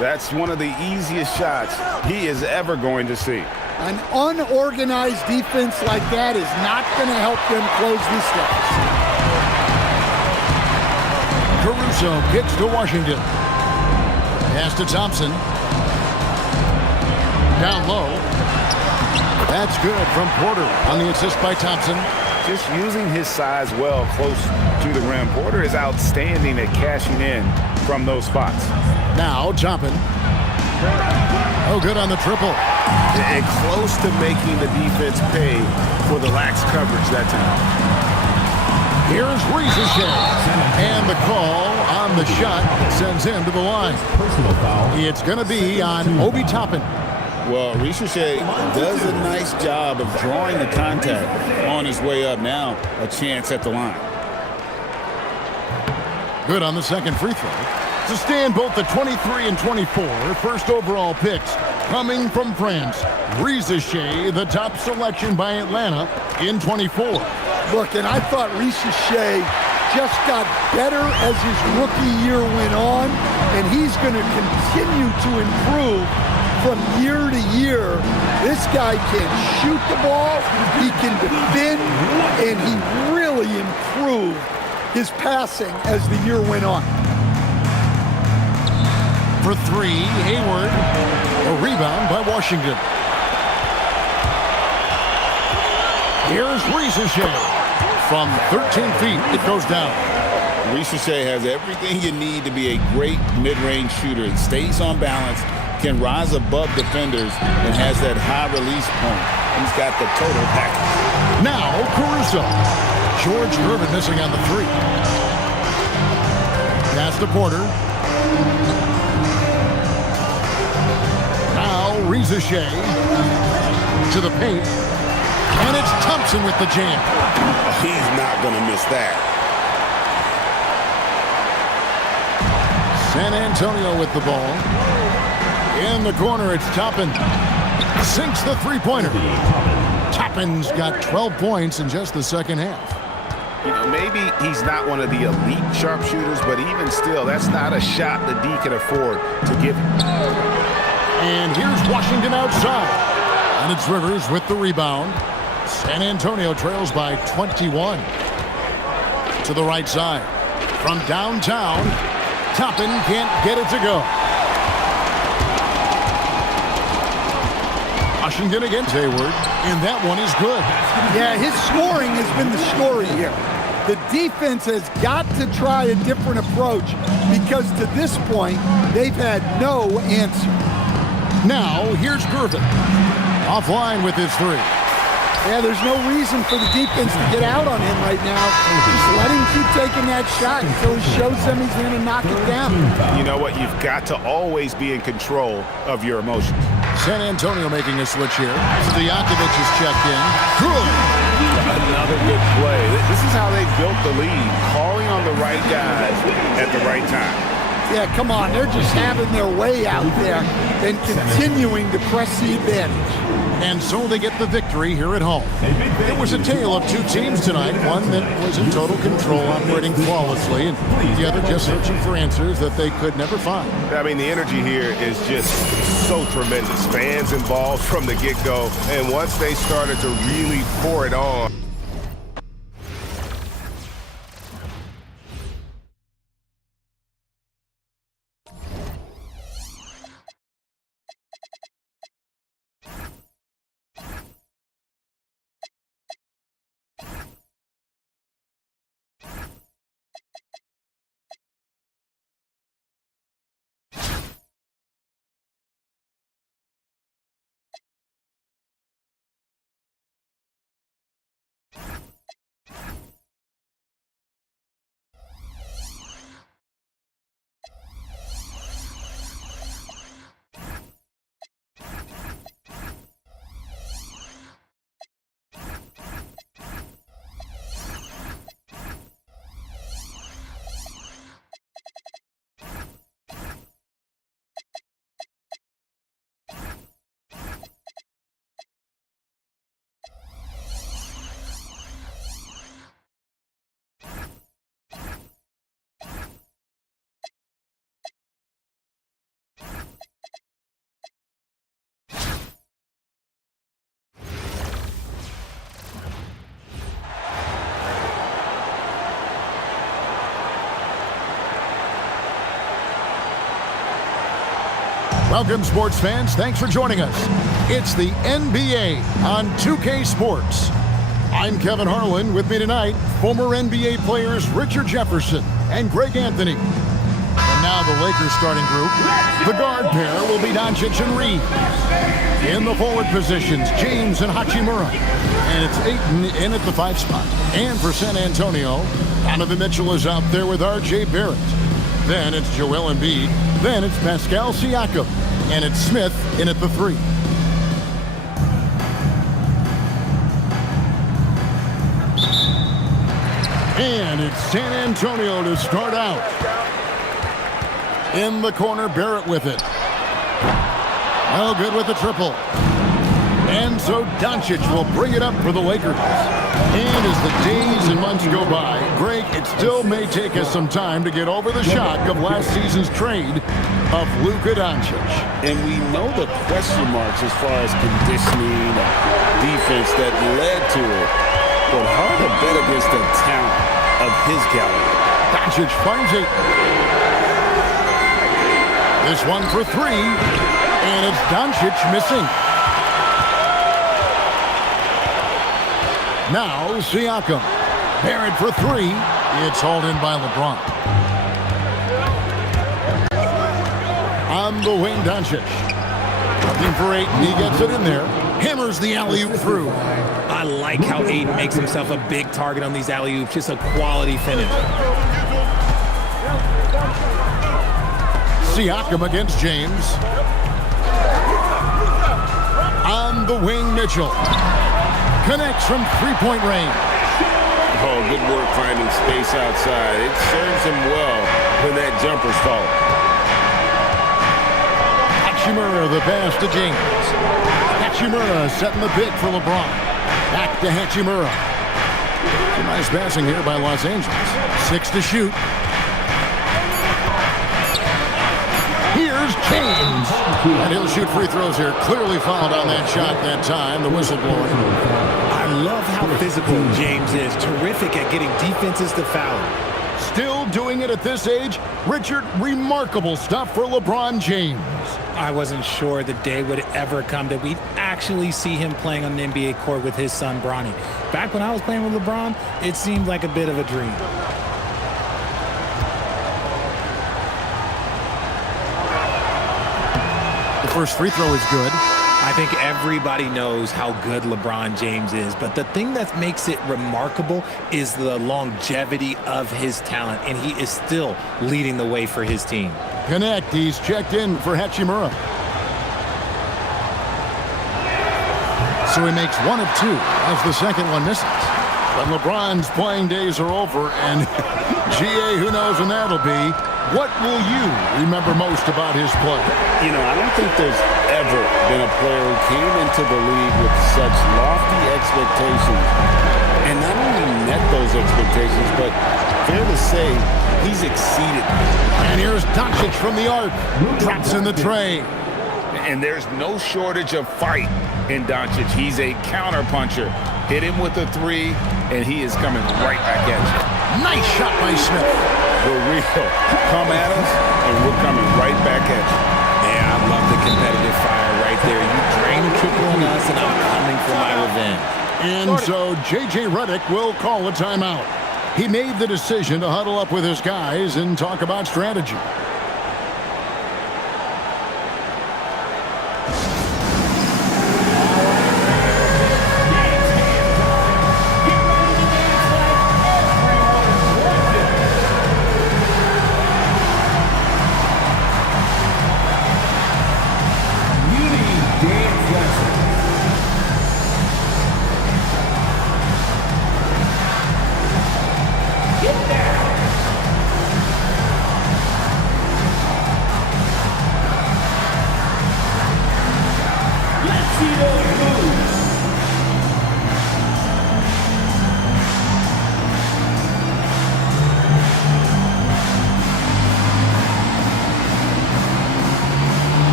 that's one of the easiest shots he is ever going to see. An unorganized defense like that is not going to help them close this deficit. Caruso kicks to Washington. Pass to Thompson. Down low. That's good from Porter on the assist by Thompson. just using his size well close to the rim. Porter is outstanding at cashing in from those spots. Now Toppin. Oh, good on the triple. And close to making the defense pay for the lax coverage that time. Here's Risacher. And the call on the shot sends him to the line. Personal foul. It's going to be on Obi Toppin. Well, Risacher does a nice job of drawing the contact on his way up. Now a chance at the line. Good on the second free throw. To stand both the 23 and 24 first overall picks coming from France. Risacher, the top selection by Atlanta in 24. Look, and I thought Risacher just got better as his rookie year went on, and he's going to continue to improve from year to year. This guy can shoot the ball, he can defend, and he really improved his passing as the year went on. For three, Hayward. A rebound by Washington. Here's Risacher. From 13 feet, it goes down. Risacher has everything you need to be a great mid-range shooter. He stays on balance, can rise above defenders, and has that high release point. He's got the total package. Now Caruso. George Gervin missing on the three. Pass to Porter. Now Risacher to the paint. And it's Thompson with the jam. He's not going to miss that. San Antonio with the ball. In the corner, it's Toppin. Sinks the three-pointer. Toppin's got 12 points in just the second half. You know, maybe he's not one of the elite sharpshooters, but even still, that's not a shot that D can afford to give him. And here's Washington outside. And it's Rivers with the rebound. San Antonio trails by 21. To the right side. From downtown, Toppin can't get it to go. Washington against Hayward, and that one is good. Yeah, his scoring has been the story here. The defense has got to try a different approach because to this point, they've had no answer. Now, here's Gervin. Offline with his three. Yeah, there's no reason for the defense to get out on him right now. Just let him keep taking that shot until he shows them he's going to knock it down. You know what? You've got to always be in control of your emotions. San Antonio making a switch here. Stojakovic is checked in. Good. Another good play. This is how they built the lead, calling on the right guys at the right time. Yeah, come on. They're just having their way out there and continuing to press the advantage. And so they get the victory here at home. It was a tale of two teams tonight, one that was in total control, operating flawlessly, and the other just searching for answers that they could never find. I mean, the energy here is just so tremendous. Fans involved from the get-go, and once they started to really pour it on, Welcome, sports fans. Thanks for joining us. It's the NBA on 2K Sports. I'm Kevin Harlan. With me tonight, former NBA players Richard Jefferson and Greg Anthony. And now the Lakers starting group. The guard pair will be Doncic and Reeves. In the forward positions, James and Hachimura. And it's Ayton in at the 5 spot. And for San Antonio, Donovan Mitchell is out there with R.J. Barrett. Then it's Joel Embiid. Then it's Pascal Siakam. And it's Smith in at the 3. And it's San Antonio to start out. In the corner, Barrett with it. Well, good with the triple. And so Doncic will bring it up for the Lakers. And as the days and months go by, Greg, it still may take us some time to get over the shock of last season's trade of Luka Doncic. And we know the question marks as far as conditioning and defense that led to it. But hard to bet against the talent of his caliber. Doncic finds it. This one for 3. And it's Doncic missing. Now Siakam. Barrett for 3. It's hauled in by LeBron. On the wing, Doncic. Looking for 8, and he gets it in there. Hammers the alley-oop through. I like how Ayton makes himself a big target on these alley-oops. Just a quality finish. Siakam against James. On the wing, Mitchell. Connects from 3-point range. Oh, good work finding space outside. It serves him well when that jumper's falling. Hachimura the pass to James. Hachimura setting the pick for LeBron. Back to Hachimura. Some nice passing here by Los Angeles. 6 to shoot. Here's James. And he'll shoot free throws here. Clearly fouled on that shot that time. The whistle blowing. I love how physical James is. Terrific at getting defenses to foul him. Still doing it at this age. Richard, remarkable stuff for LeBron James. I wasn't sure the day would ever come that we'd actually see him playing on an NBA court with his son, Bronny. Back when I was playing with LeBron, it seemed like a bit of a dream. The first free throw is good. I think everybody knows how good LeBron James is, but the thing that makes it remarkable is the longevity of his talent, and he is still leading the way for his team. Connect. He's checked in for Hachimura. So he makes 1 of 2 as the second one misses. But LeBron's playing days are over, and GA, who knows when that'll be. What will you remember most about his play? You know, I don't think there's ever been a player who came into the league with such lofty expectations and not only met those expectations, but fair to say, he's exceeded. And here's Doncic from the arc. Drops in the tray. And there's no shortage of fight in Doncic. He's a counterpuncher. Hit him with a 3, and he is coming right back at you. Nice shot by Smith. For real. Come at us, and we're coming right back at you. Yeah, I love the competitive fire right there. You drain a triple on us, and I'm coming for my revenge. And so J.J. Redick will call a timeout. He made the decision to huddle up with his guys and talk about strategy.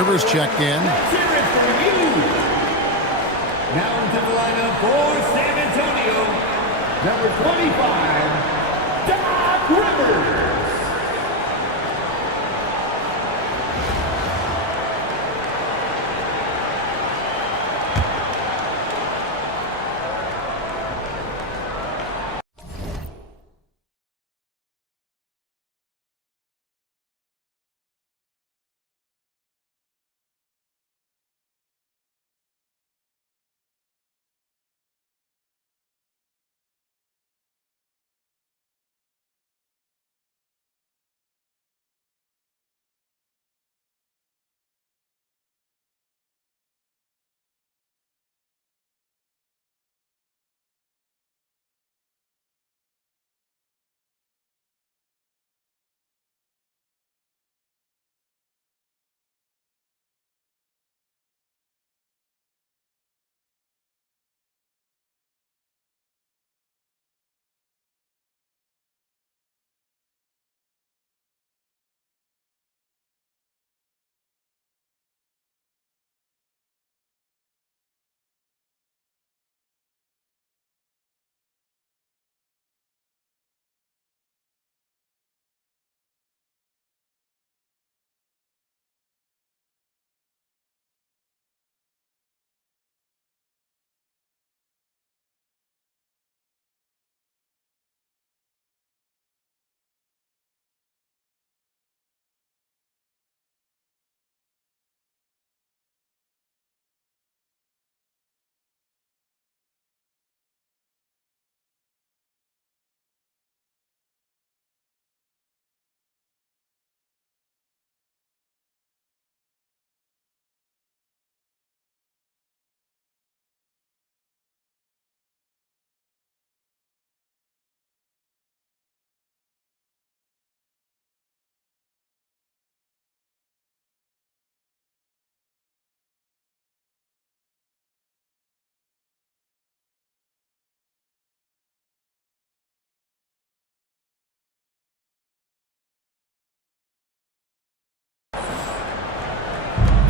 Rivers checked in. Let's hear it for you. Now into the lineup for San Antonio, number 25, Doc Rivers.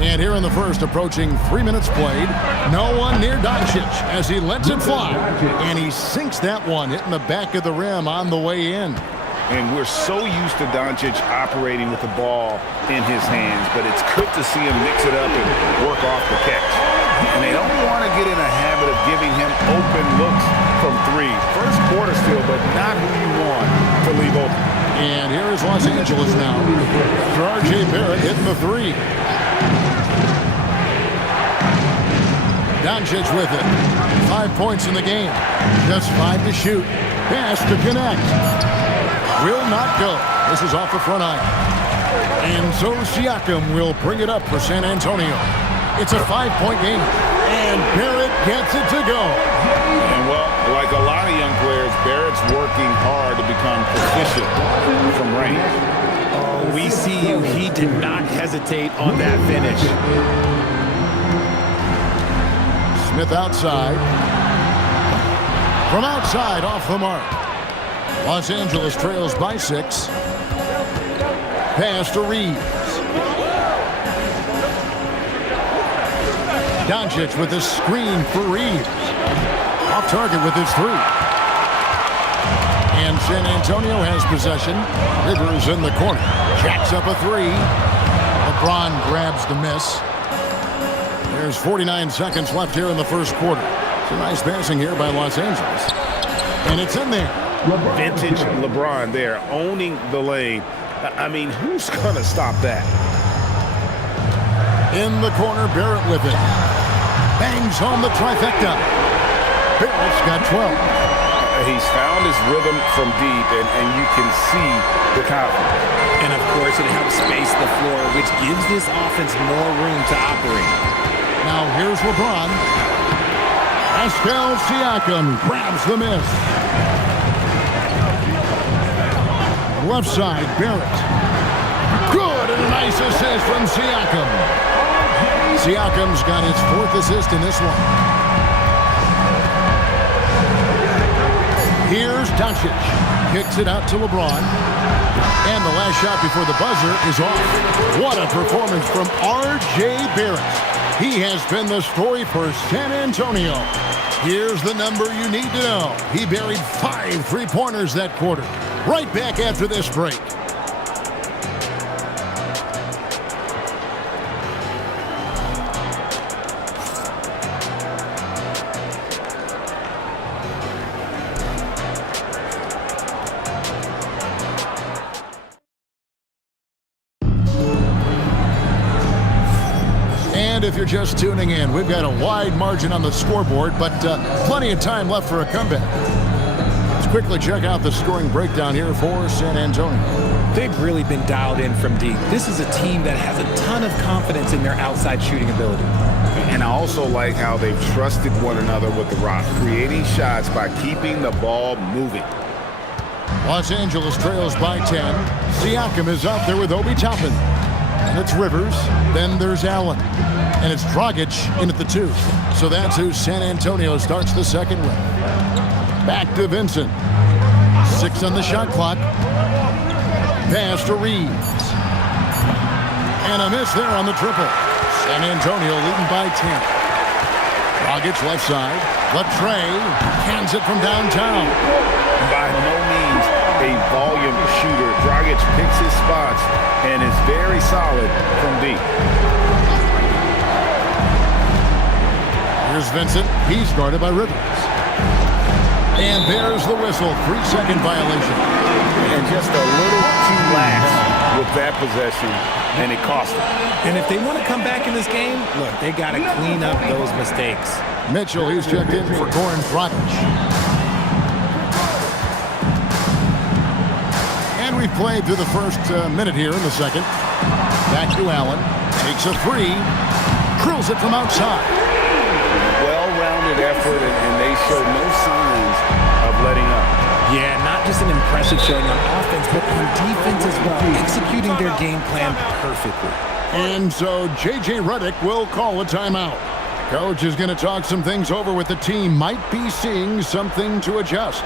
And here in the first, approaching 3 minutes played, no one near Doncic as he lets it fly. And he sinks that one, hitting the back of the rim on the way in. And we're so used to Doncic operating with the ball in his hands, but it's good to see him mix it up and work off the catch. And they don't want to get in a habit of giving him open looks from three. First quarter still, but not who you want to leave open. And here is Los Angeles now. R.J. Barrett hitting the three. Doncic with it. 5 points in the game. Just 5 to shoot. Pass to connect. Will not go. This is off the front iron. And so Siakam will bring it up for San Antonio. It's a 5-point game. And Barrett gets it to go. And well, like a lot of young players, Barrett's working hard to become proficient from range. Oh, we see you. He did not hesitate on that finish. Smith outside. From outside, off the mark. Los Angeles trails by 6. Pass to Reeves. Doncic with a screen for Reeves. Off target with his 3. And San Antonio has possession. Rivers in the corner. Jacks up a 3. LeBron grabs the miss. There's 49 seconds left here in the first quarter. It's a nice passing here by Los Angeles. And it's in there. Vintage LeBron there, owning the lane. I mean, who's going to stop that? In the corner, Barrett with it. Bangs home the trifecta. Barrett's got 12. He's found his rhythm from deep, and you can see the confidence. And, of course, it helps space the floor, which gives this offense more room to operate. Now here's LeBron. Pascal Siakam grabs the miss. Left side, Barrett. Good, and a nice assist from Siakam. Siakam's got his 4th assist in this one. Here's Doncic. Kicks it out to LeBron. And the last shot before the buzzer is off. What a performance from R.J. Barrett. He has been the story for San Antonio. Here's the number you need to know. He buried 5 3-pointers that quarter. Right back after this break. And if you're just tuning in, we've got a wide margin on the scoreboard, but plenty of time left for a comeback. Let's quickly check out the scoring breakdown here for San Antonio. They've really been dialed in from deep. This is a team that has a ton of confidence in their outside shooting ability. And I also like how they've trusted one another with the rock, creating shots by keeping the ball moving. Los Angeles trails by 10. Siakam is out there with Obi Toppin. And it's Rivers. Then there's Allen. And it's Dragic in at the 2. So that's who San Antonio starts the second with. Back to Vincent. 6 on the shot clock. Pass to Reeves. And a miss there on the triple. San Antonio leading by 10. Dragic left side. Latrey hands it from downtown. By no means a volume shooter. Dragic picks his spots and is very solid from deep. Here's Vincent. He's guarded by Rivers. And there's the whistle. 3-second violation. And just a little too lax with that possession, and it cost them. And if they want to come back in this game, look, they got to clean up those mistakes. Mitchell, he's checked in for Goran Dragic. And we've played through the first minute here in the second. Back to Allen. Takes a 3. Drills it from outside. Well-rounded effort, and they show no signs of letting up. Yeah, not just an impressive showing on offense, but on defense as well, executing their game plan perfectly. And so J.J. Redick will call a timeout. Coach is going to talk some things over with the team. Might be seeing something to adjust.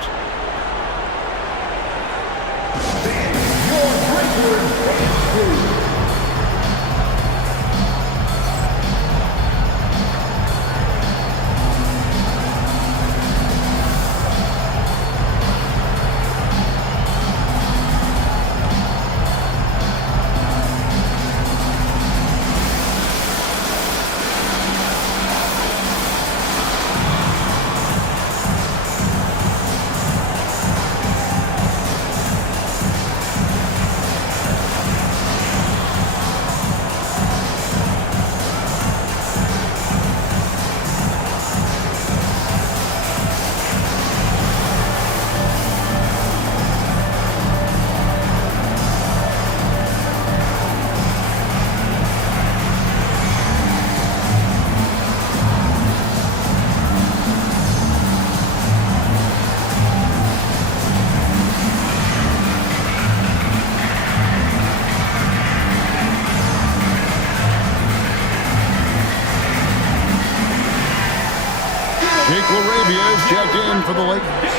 Jake LaRavia is checked in for the Lakers.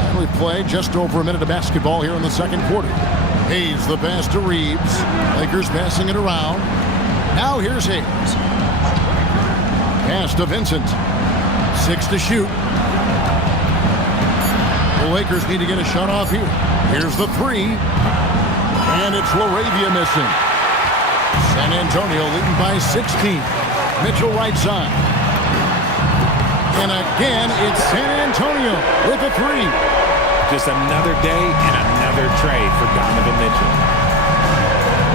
And we've played just over a minute of basketball here in the second quarter. Hayes the pass to Reeves. Lakers passing it around. Now here's Hayes. Pass to Vincent. 6 to shoot. The Lakers need to get a shot off here. Here's the 3. And it's LaRavia missing. San Antonio leading by 16. Mitchell right side. And again, it's San Antonio with a 3. Just another day and another tray for Donovan Mitchell.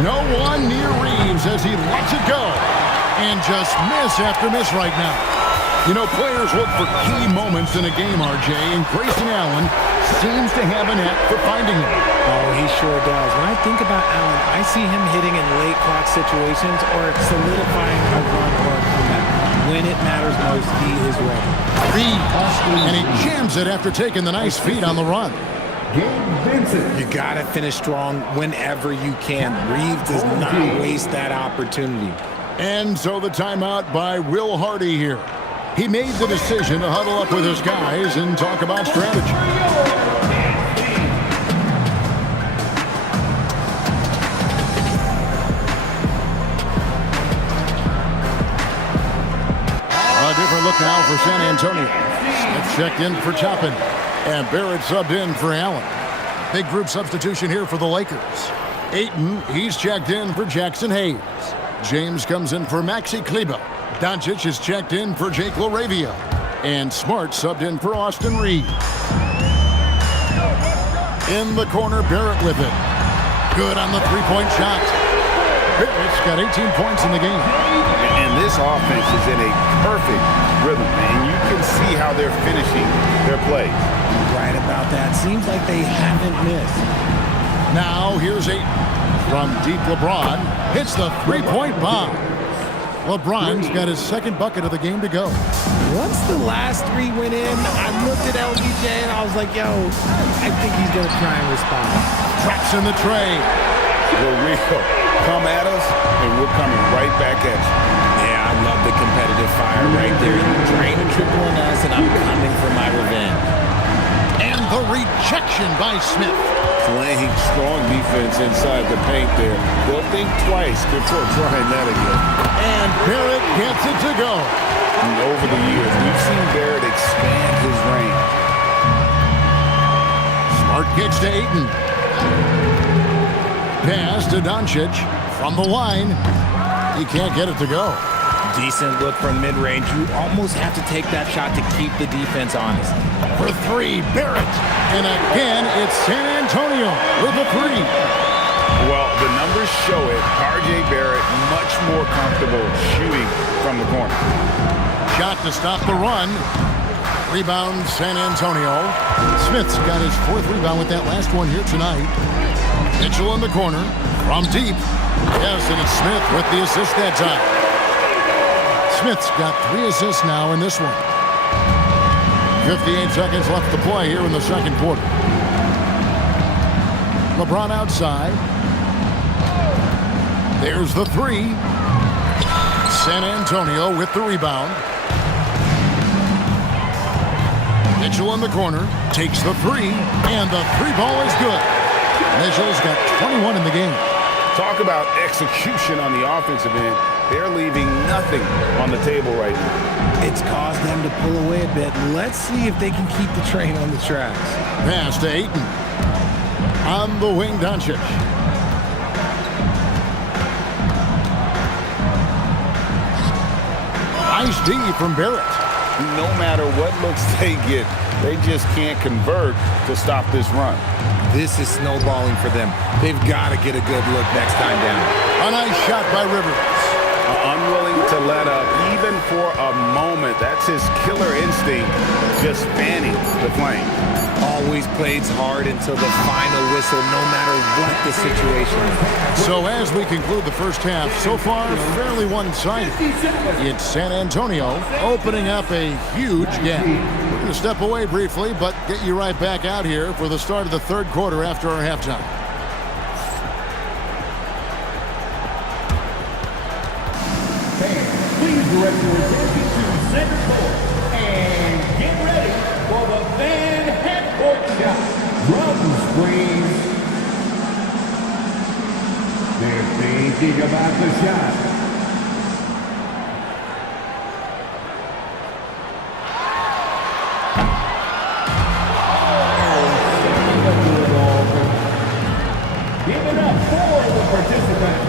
No one near Reeves as he lets it go. And just miss after miss right now. You know, players look for key moments in a game, RJ, and Grayson Allen seems to have a knack for finding them. Oh, he sure does. When I think about Allen, I see him hitting in late clock situations or solidifying a run or a comeback. when it matters most, he is ready. Reeves, and he jams it after taking the nice feed on the run. Gabe Vincent. You got to finish strong whenever you can. Reeves does not waste that opportunity. And so the timeout by Will Hardy here. He made the decision to huddle up with his guys and talk about strategy. A different look now for San Antonio. Smith checked in for Toppin, and Barrett subbed in for Allen. Big group substitution here for the Lakers. Ayton, he's checked in for Jackson Hayes. James comes in for Maxi Kleber. Doncic is checked in for Jake LaRavia. And Smart subbed in for Austin Reeves. In the corner, Barrett with it. Good on the three-point shot. Barrett's got 18 points in the game. And this offense is in a perfect rhythm, man. You can see how they're finishing their plays. Right about that. Seems like they haven't missed. Now here's Ayton. From deep, LeBron hits the three-point bomb. LeBron's got his second bucket of the game to go. Once the last three went in, I looked at LBJ and I was like, yo, I think he's going to try and respond. Traps in the tray. We're real. Come at us, and we're coming right back at you. Yeah, I love the competitive fire right there. You drain a triple on us, and I'm coming for my revenge. And the rejection by Smith. Playing strong defense inside the paint there. They'll think twice before trying that again. And Barrett gets it to go. And over the years, we've seen Barrett expand his range. Smart kicks to Ayton. Pass to Doncic from the line. He can't get it to go. Decent look from mid-range. You almost have to take that shot to keep the defense honest. For three, Barrett. And again, it's San Antonio with a three. Well, the numbers show it. RJ Barrett much more comfortable shooting from the corner. Shot to stop the run. Rebound, San Antonio. Smith's got his fourth rebound with that last one here tonight. Mitchell in the corner. From deep. Yes, and it's Smith with the assist that time. Smith's got 3 assists now in this one. 58 seconds left to play here in the second quarter. LeBron outside. There's the three. San Antonio with the rebound. Mitchell in the corner. Takes the three. And the three ball is good. Mitchell's got 21 in the game. Talk about execution on the offensive end. They're leaving nothing on the table right now. It's caused them to pull away a bit. Let's see if they can keep the train on the tracks. Pass to Ayton. On the wing, Doncic. Nice D from Barrett. No matter what looks they get, they just can't convert to stop this run. This is snowballing for them. They've got to get a good look next time down. A nice shot by Rivers. Unwilling to let up, even for a moment. That's his killer instinct, just fanning the flame. Always plays hard until the final whistle, no matter what the situation is. So as we conclude the first half, so far fairly one-sided. It's San Antonio opening up a huge gap. We're going to step away briefly, but get you right back out here for the start of the third quarter after our halftime. Please direct your attention to center court and get ready for the Van Half-Court shot. Drum screens. They're thinking about the shot. Give it up for the participant.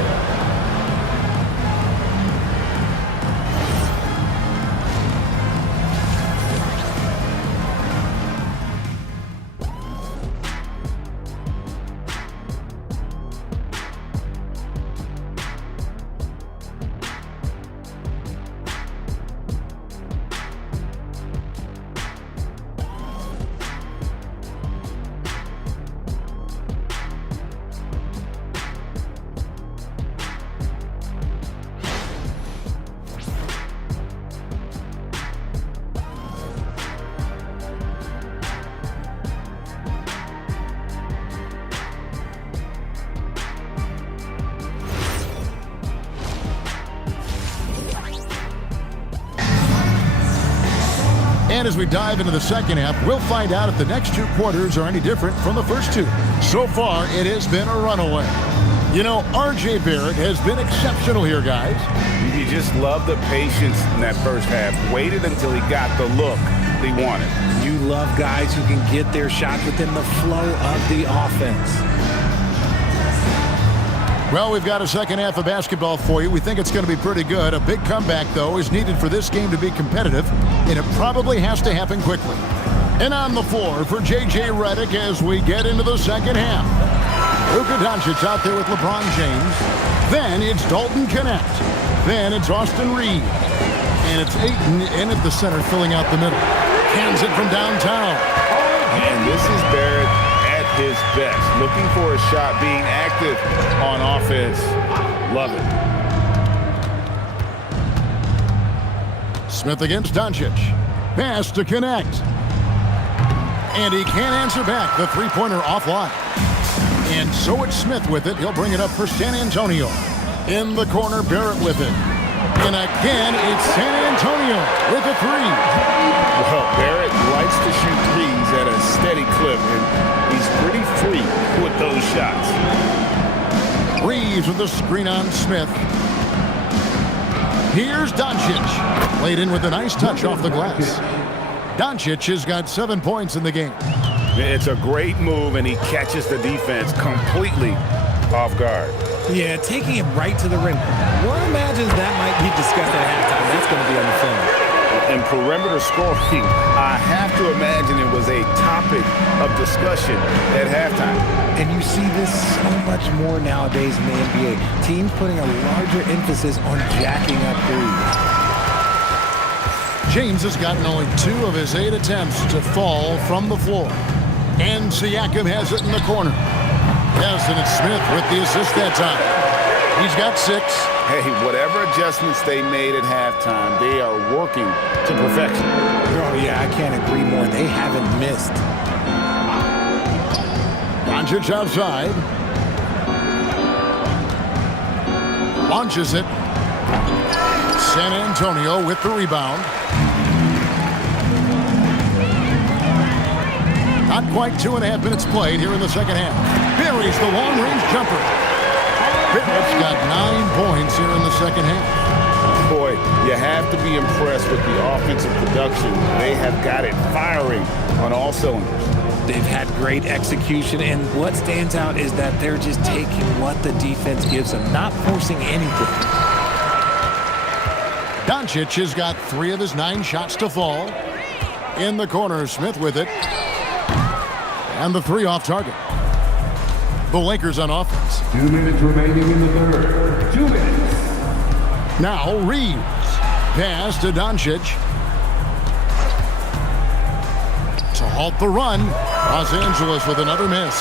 And as we dive into the second half, we'll find out if the next 2 quarters are any different from the first 2. So far, it has been a runaway. You know, R.J. Barrett has been exceptional here, guys. You just love the patience in that first half. Waited until he got the look he wanted. You love guys who can get their shots within the flow of the offense. Well, we've got a second half of basketball for you. We think it's going to be pretty good. A big comeback, though, is needed for this game to be competitive, and it probably has to happen quickly. And on the floor for J.J. Redick as we get into the second half. Luka Doncic out there with LeBron James. Then it's Dalton Knecht. Then it's Austin Reeves. And it's Ayton in at the center, filling out the middle. Hands it from downtown. And this is Barrett at his best. Looking for a shot, being active on offense. Love it. Smith against Doncic. Pass to Knecht. And he can't answer back. The three-pointer offline. And so it's Smith with it. He'll bring it up for San Antonio. In the corner, Barrett with it. And again, it's San Antonio with a 3. Well, Barrett likes to shoot threes at a steady clip, and he's pretty free with those shots. Reeves with the screen on Smith. Here's Doncic. Played in with a nice touch off the glass. Doncic has got 7 points in the game. It's a great move, and he catches the defense completely off guard. Yeah, taking it right to the rim. One imagines that might be discussed at halftime. That's going to be on the film. And perimeter scoring, I have to imagine it was a topic of discussion at halftime. And you see this so much more nowadays in the NBA. Teams putting a larger emphasis on jacking up threes. James has gotten only 2 of his 8 attempts to fall from the floor. And Siakam has it in the corner. Yes, and it's Smith with the assist that time. He's got 6. Hey, whatever adjustments they made at halftime, they are working to perfection. Oh, yeah, I can't agree more. They haven't missed. Doncic outside. Launches it. San Antonio with the rebound. Not quite 2.5 minutes played here in the second half. Buries the long-range jumper. Barrett's got 9 points here in the second half. Boy, you have to be impressed with the offensive production. They have got it firing on all cylinders. They've had great execution, and what stands out is that they're just taking what the defense gives them, not forcing anything. Doncic has got 3 of his 9 shots to fall. In the corner, Smith with it. And the 3 off target. The Lakers on offense. 2 minutes remaining in the third. 2 minutes. Now Reeves. Pass to Doncic. To halt the run. Los Angeles with another miss.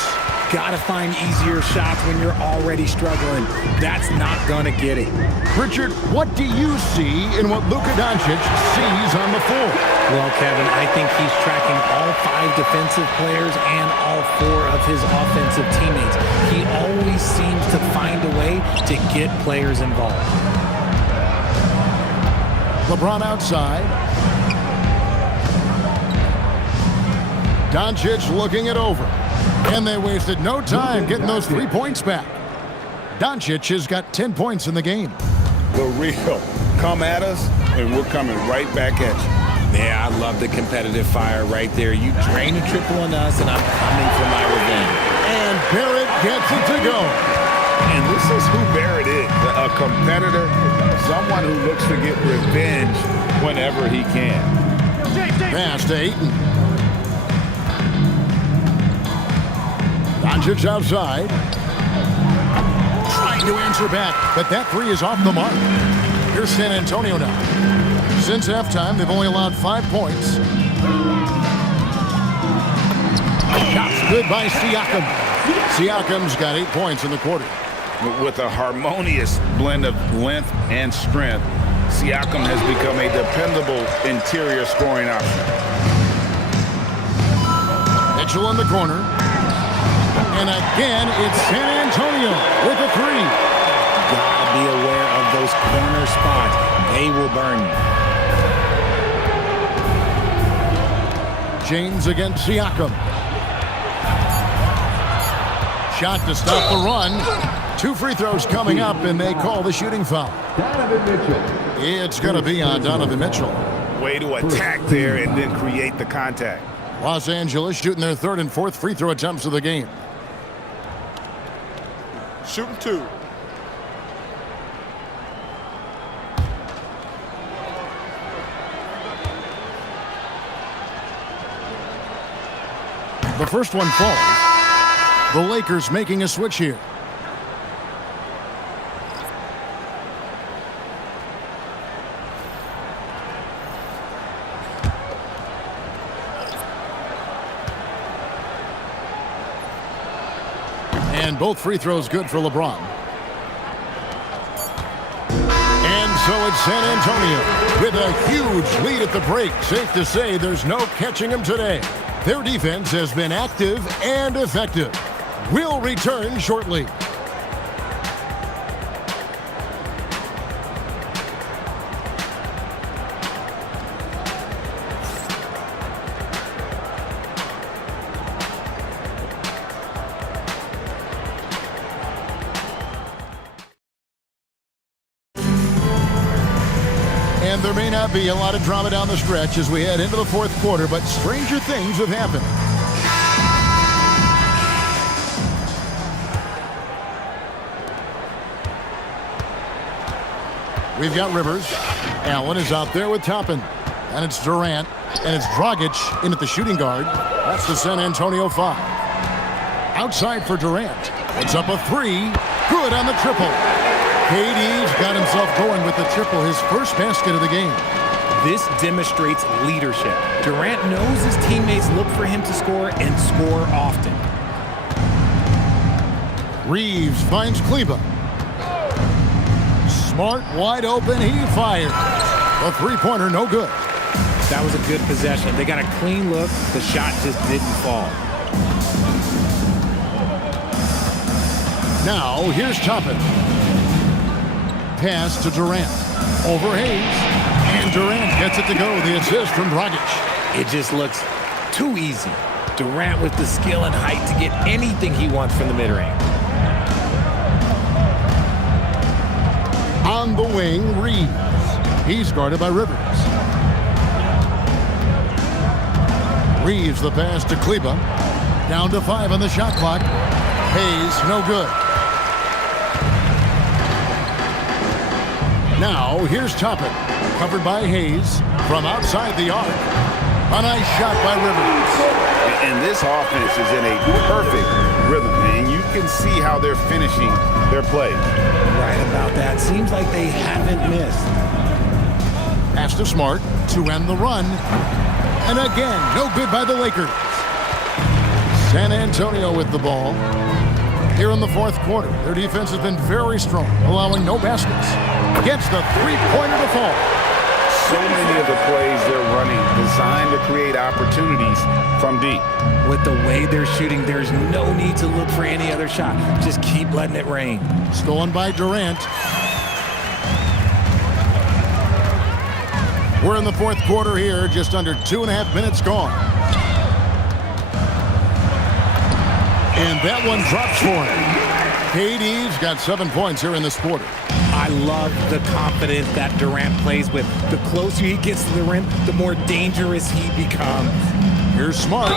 Gotta find easier shots when you're already struggling. That's not gonna get it. Richard, what do you see in what Luka Doncic sees on the floor? Well, Kevin, I think he's tracking all 5 defensive players and all 4 of his offensive teammates. He always seems to find a way to get players involved. LeBron outside. Doncic looking it over. And they wasted no time getting those 3 points back. Doncic has got 10 points in the game. The real. Come at us, and we're coming right back at you. Yeah, I love the competitive fire right there. You drain a triple on us, and I'm coming for my revenge. And Barrett gets it to go. And this is who Barrett is, a competitor, someone who looks to get revenge whenever he can. Pass to Ayton. Doncic outside. Trying to answer back, but that 3 is off the mark. Here's San Antonio now. Since halftime, they've only allowed 5 points. Shots good by Siakam. Siakam's got 8 points in the quarter. With a harmonious blend of length and strength, Siakam has become a dependable interior scoring option. Mitchell in the corner. And again, it's San Antonio with a 3. Gotta be aware of those corner spots. They will burn you. James against Siakam. Shot to stop the run. 2 free throws coming up, and they call the shooting foul. Donovan Mitchell. It's going to be on Donovan Mitchell. Way to attack there and then create the contact. Los Angeles shooting their 3rd and 4th free throw attempts of the game. Shooting 2. The first one falls. The Lakers making a switch here. And both free throws good for LeBron. And so it's San Antonio with a huge lead at the break. Safe to say there's no catching them today. Their defense has been active and effective. We'll return shortly. And there may not be a lot of drama down the stretch as we head into the 4th quarter, but stranger things have happened. We've got Rivers. Allen is out there with Toppin. And it's Durant. And it's Dragic in at the shooting guard. That's the San Antonio 5. Outside for Durant. It's up a 3. Good on the triple. KD's got himself going with the triple, his first basket of the game. This demonstrates leadership. Durant knows his teammates look for him to score and score often. Reeves finds Kleber. Smart wide open, he fires. A 3-pointer, no good. That was a good possession. They got a clean look. The shot just didn't fall. Now, here's Toppin. Pass to Durant. Over Hayes. And Durant gets it to go. The assist from Dragic. It just looks too easy. Durant with the skill and height to get anything he wants from the mid-range. On the wing, Reeves. He's guarded by Rivers. Reeves the pass to Kleber. Down to 5 on the shot clock. Hayes, no good. Now, here's Toppin. Covered by Hayes from outside the arc. A nice shot by Rivers. And this offense is in a perfect rhythm, and you can see how they're finishing their play. Right about that. Seems like they haven't missed. Pass to Smart to end the run. And again, no good by the Lakers. San Antonio with the ball. Here in the 4th quarter, their defense has been very strong, allowing no baskets. Gets the 3-pointer to fall. So many of the plays they're running designed to create opportunities from deep. With the way they're shooting, there's no need to look for any other shot. Just keep letting it rain. Stolen by Durant. We're in the 4th quarter here, just under 2.5 minutes gone. And that one drops for him. KD's got 7 points here in this quarter. I love the confidence that Durant plays with. The closer he gets to the rim, the more dangerous he becomes. Here's Smart.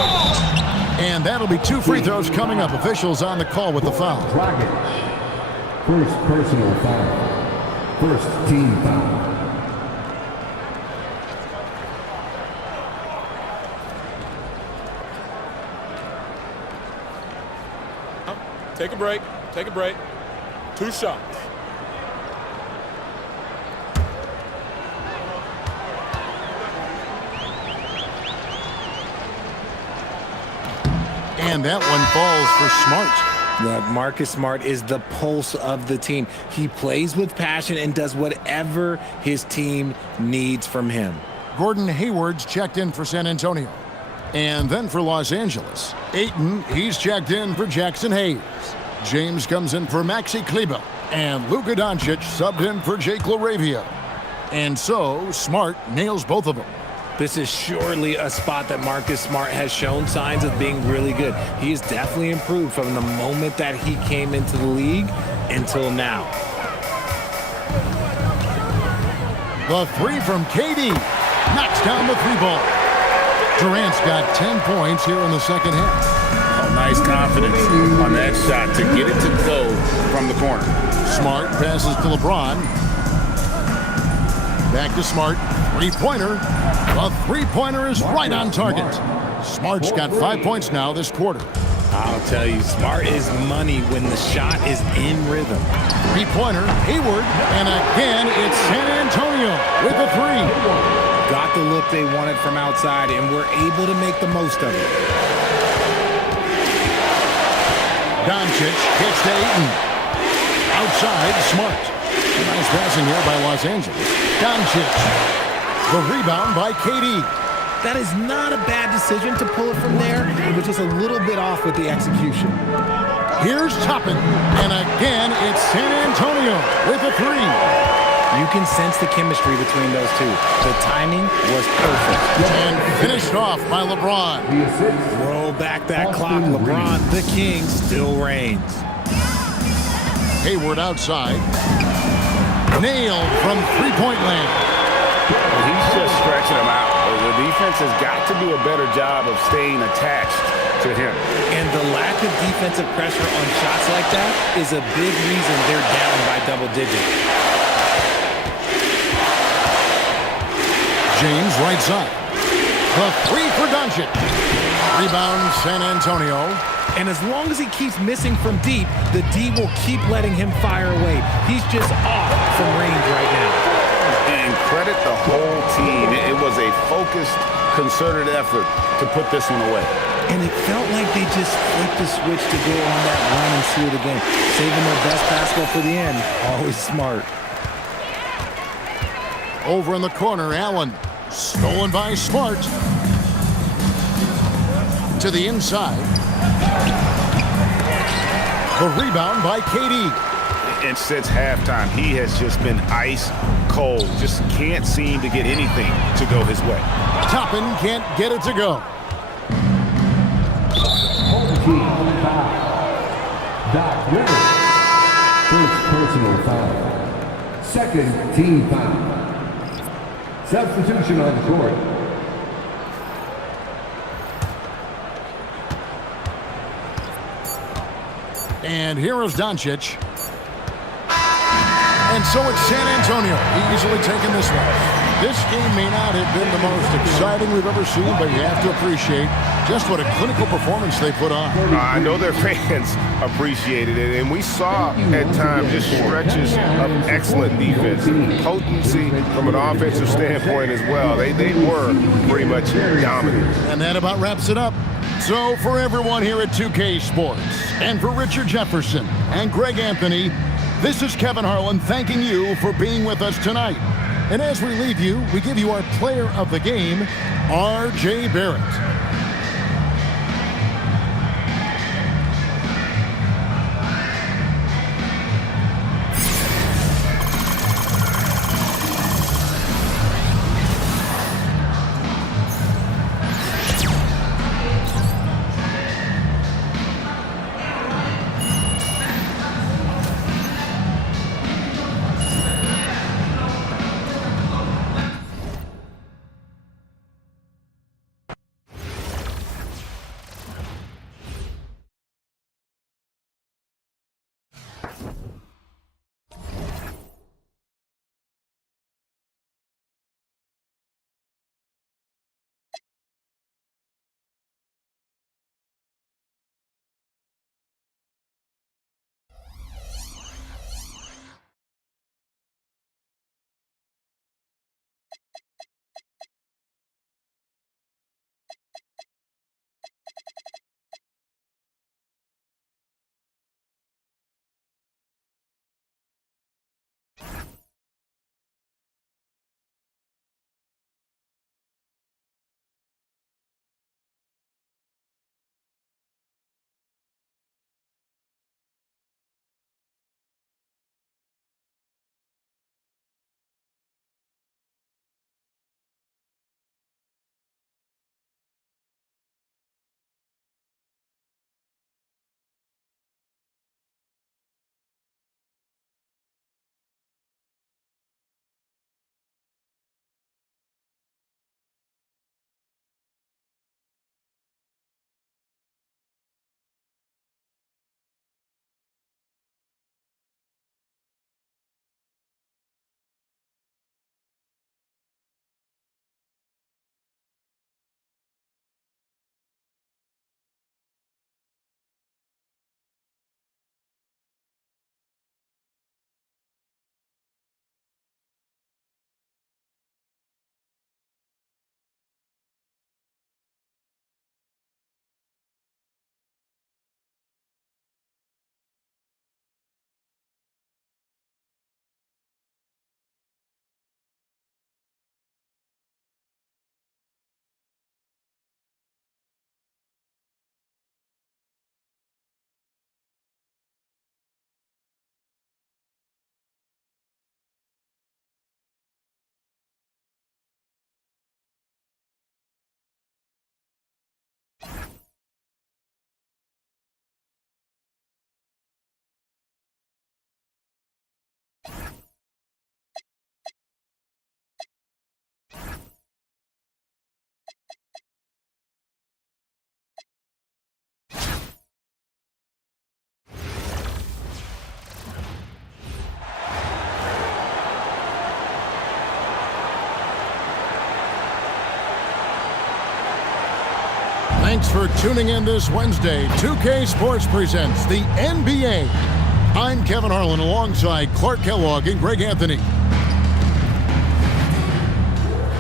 And that'll be 2 free throws coming up. Officials on the call with the foul. Dragic. First personal foul. First team foul. Take a break. Take a break. 2 shots. And that one falls for Smart. Look, Marcus Smart is the pulse of the team. He plays with passion and does whatever his team needs from him. Gordon Hayward's checked in for San Antonio. And then for Los Angeles, Ayton, he's checked in for Jackson Hayes. James comes in for Maxi Kleber. And Luka Doncic subbed in for Jake LaRavia. And so, Smart nails both of them. This is surely a spot that Marcus Smart has shown signs of being really good. He has definitely improved from the moment that he came into the league until now. The three from KD. Knocks down the three ball. Durant's got 10 points here in the second half. Oh, nice confidence on that shot to get it to go from the corner. Smart passes to LeBron. Back to Smart. Three-pointer. The three-pointer is right on target. Smart's got 5 points now this quarter. I'll tell you, Smart is money when the shot is in rhythm. Three-pointer, Hayward, and again it's San Antonio with a three. Got the look they wanted from outside, and we're able to make the most of it. Doncic kicks to Ayton. Outside, Smart. Nice passing here by Los Angeles. Doncic. The rebound by KD. That is not a bad decision to pull it from there. It was just a little bit off with the execution. Here's Toppin, and again it's San Antonio with a three. You can sense the chemistry between those two. The timing was perfect. And finished off by LeBron. Roll back that clock. LeBron, the king, still reigns. Hayward outside. Nailed from three-point land. He's just stretching him out. The defense has got to do a better job of staying attached to him. And the lack of defensive pressure on shots like that is a big reason they're down by double digits. James right side. The three for Doncic. Rebound San Antonio. And as long as he keeps missing from deep, the D will keep letting him fire away. He's just off from range right now. And credit the whole team. It was a focused, concerted effort to put this one away. And it felt like they just flipped the switch to go on that run and seal the game. Saving their best basketball for the end. Always smart. Over in the corner, Allen. Stolen by Smart. To the inside. The rebound by KD. And since halftime, he has just been ice cold. Just can't seem to get anything to go his way. Toppin can't get it to go. Team foul. Doc Rivers. First personal foul. Second team foul. Substitution on the court. And here is Doncic. And so it's San Antonio easily taking this one. This game may not have been the most exciting we've ever seen, but you have to appreciate just what a clinical performance they put on. I know their fans appreciated it, and we saw at times just stretches of excellent defense, potency from an offensive standpoint as well. They were pretty much dominant. And that about wraps it up. So for everyone here at 2K Sports, and for Richard Jefferson and Greg Anthony, this is Kevin Harlan thanking you for being with us tonight. And as we leave you, we give you our player of the game, R.J. Barrett. Thanks for tuning in this Wednesday. 2K Sports presents the NBA. I'm Kevin Harlan alongside Clark Kellogg and Greg Anthony.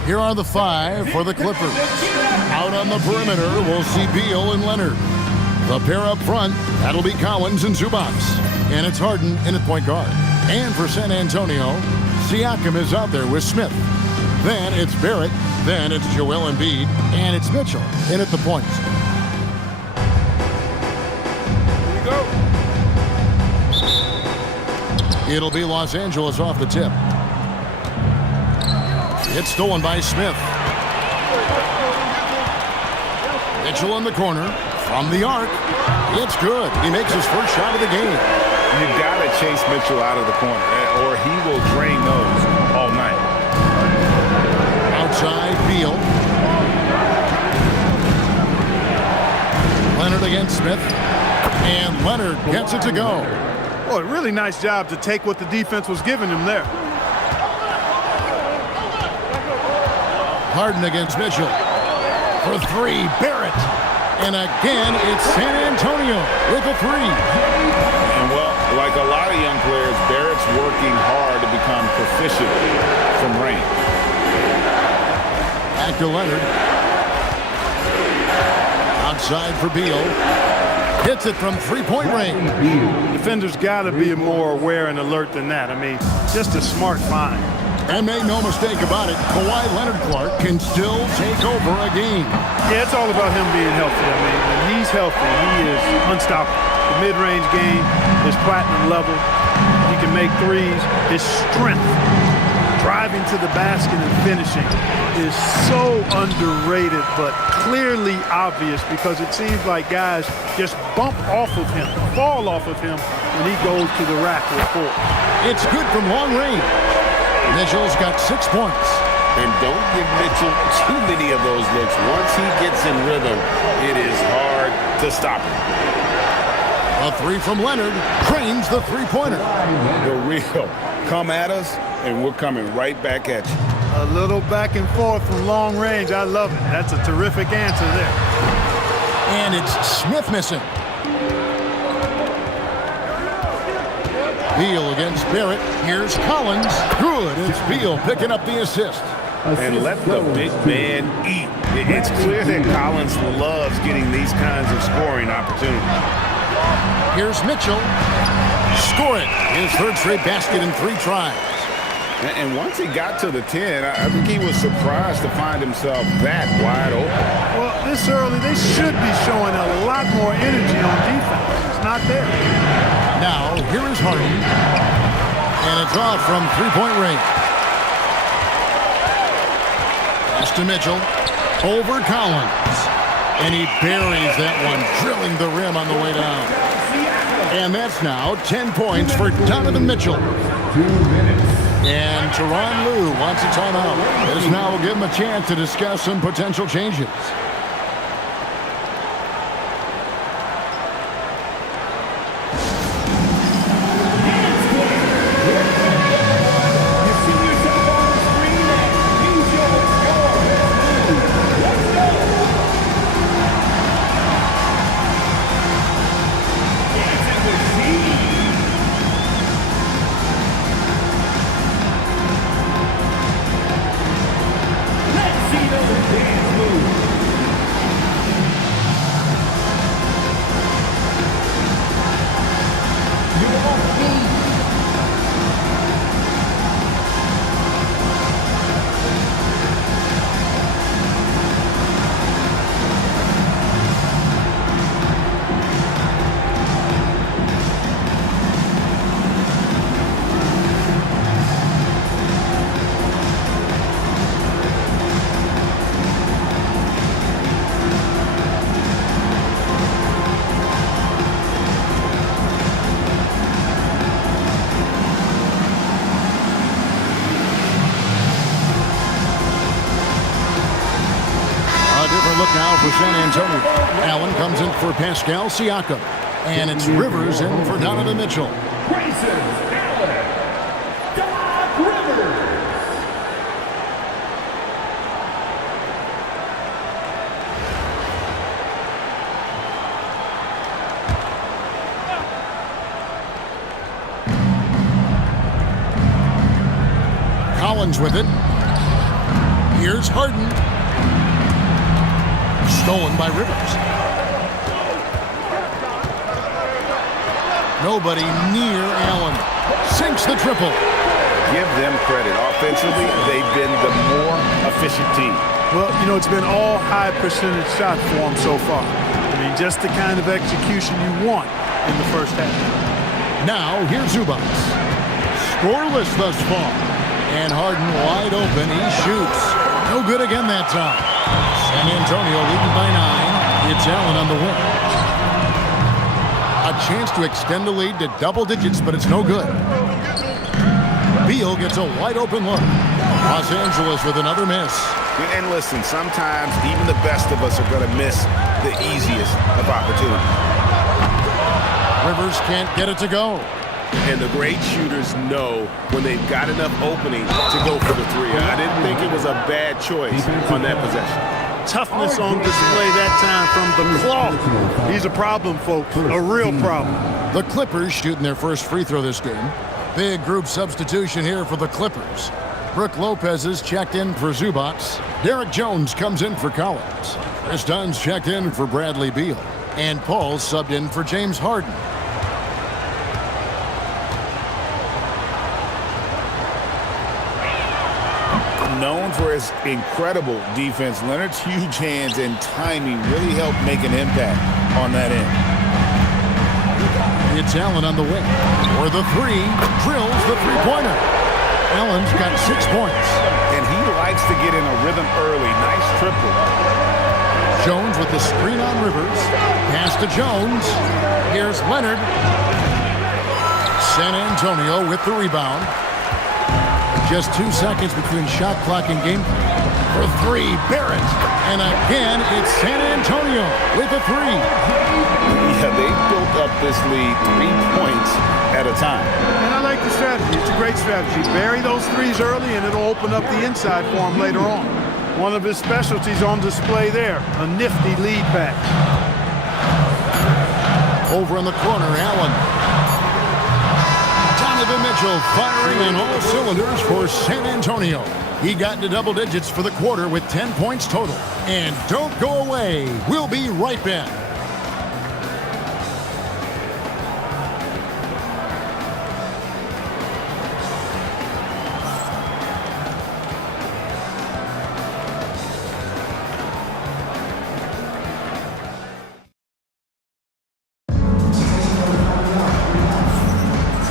Here are the five for the Clippers. Out on the perimeter, we'll see Beal and Leonard. The pair up front, that'll be Collins and Zubac. And it's Harden in at point guard. And for San Antonio, Siakam is out there with Smith. Then it's Barrett. Then it's Joel Embiid. And it's Mitchell in at the points. Here we go. It'll be Los Angeles off the tip. It's stolen by Smith. Mitchell in the corner. From the arc. It's good. He makes his first shot of the game. You got to chase Mitchell out of the corner, or he will drain those all night. Outside, Beal. Leonard against Smith. And Leonard gets it to go. Boy, really nice job to take what the defense was giving him there. Harden against Mitchell. For three, Barrett. And again, it's San Antonio with a three. And well, like a lot of young players, Barrett's working hard to become proficient from range. Back to Leonard. Outside for Beal. Hits it from three-point range. Defenders got to be more aware and alert than that. I mean, just a smart find. And make no mistake about it, Kawhi Leonard Clark can still take over a game. Yeah, it's all about him being healthy. I mean, when he's healthy, he is unstoppable. The mid-range game is platinum level. He can make threes. His strength, driving to the basket and finishing, is so underrated, but clearly obvious because it seems like guys just bump off of him, fall off of him when he goes to the rack with four. It's good from long range. Mitchell's got 6 points. And don't give Mitchell too many of those looks. Once he gets in rhythm, it is hard to stop him. A three from Leonard trains the three-pointer. The real come at us, and we're coming right back at you. A little back and forth from long range. I love it. That's a terrific answer there. And it's Smith missing. Beal against Barrett. Here's Collins. Good. It's Beal picking up the assist. And let the big man eat. It's clear that Collins loves getting these kinds of scoring opportunities. Here's Mitchell. Score it. His third straight basket in 3 tries. And once he got to the 10, I think he was surprised to find himself that wide open. Well, this early, they should be showing a lot more energy on defense. It's not there. Now, here is Harden. And it's off from three-point range. Pass to Mitchell. Over Collins. And he buries that one, drilling the rim on the way down. And that's now 10 points for Donovan Mitchell. 2 minutes. And Tyronn Lue wants a timeout. This now will give him a chance to discuss some potential changes. look now for San Antonio. Allen comes in for Pascal Siakam. And it's Rivers in for Donovan Mitchell. Grayson Allen. Doc Rivers. Collins with it. Here's Harden. Stolen by Rivers. Nobody near Allen. Sinks the triple. Give them credit. Offensively, they've been the more efficient team. Well, you know, it's been all high percentage shots for them so far. I mean, just the kind of execution you want in the first half. Now, here's Zubac. Scoreless thus far. And Harden wide open. He shoots. No good again that time. San Antonio leading by 9. It's Allen on the win. A chance to extend the lead to double digits, but it's no good. Beal gets a wide open look. Los Angeles with another miss. And listen, sometimes even the best of us are going to miss the easiest of opportunities. Rivers can't get it to go. And the great shooters know when they've got enough opening to go for the three. I didn't think it was a bad choice on that possession. Toughness on display that time from the claw. He's a problem, folks. A real problem. The Clippers shooting their first free throw this game. Big group substitution here for the Clippers. Brook Lopez is checked in for Zubac. Derek Jones comes in for Collins. Chris Dunn's checked in for Bradley Beal. And Paul's subbed in for James Harden. Known for his incredible defense, Leonard's huge hands and timing really helped make an impact on that end. It's Allen on the wing. For the three, drills the three-pointer. Allen's got 6 points. And he likes to get in a rhythm early. Nice triple. Jones with the screen on Rivers. Pass to Jones. Here's Leonard. San Antonio with the rebound. Just 2 seconds between shot clock and game. For three, Barrett. And again, it's San Antonio with a three. Yeah, they built up this lead 3 points at a time. And I like the strategy. It's a great strategy. Bury those threes early, and it'll open up the inside for him later on. One of his specialties on display there, a nifty lead pass. Over in the corner, Allen. Donovan Mitchell firing on all cylinders for San Antonio. He got into double digits for the quarter with 10 points total. And don't go away. We'll be right back.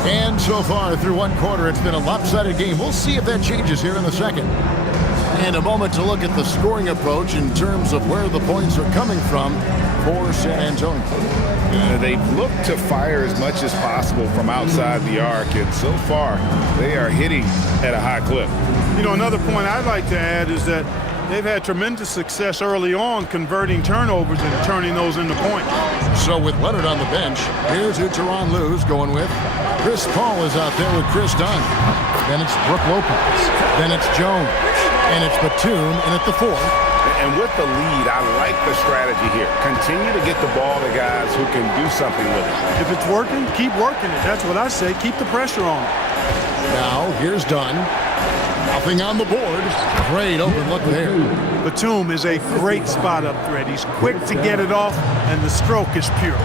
And so far through one quarter, it's been a lopsided game. We'll see if that changes here in the second. And a moment to look at the scoring approach in terms of where the points are coming from for San Antonio. They've looked to fire as much as possible from outside the arc, and so far they are hitting at a high clip. You know, another point I'd like to add is that they've had tremendous success early on converting turnovers and turning those into points. So with Leonard on the bench, here's who Tyronn Lue's going with. Chris Paul is out there with Chris Dunn. Then it's Brook Lopez. Then it's Jones. And it's Batum in at the fourth. And with the lead, I like the strategy here. Continue to get the ball to guys who can do something with it. If it's working, keep working it. That's what I say. Keep the pressure on it. Now, here's Dunn. Nothing on the board. Great open look there. Batum is a great spot up threat. He's quick to get it off, and the stroke is pure.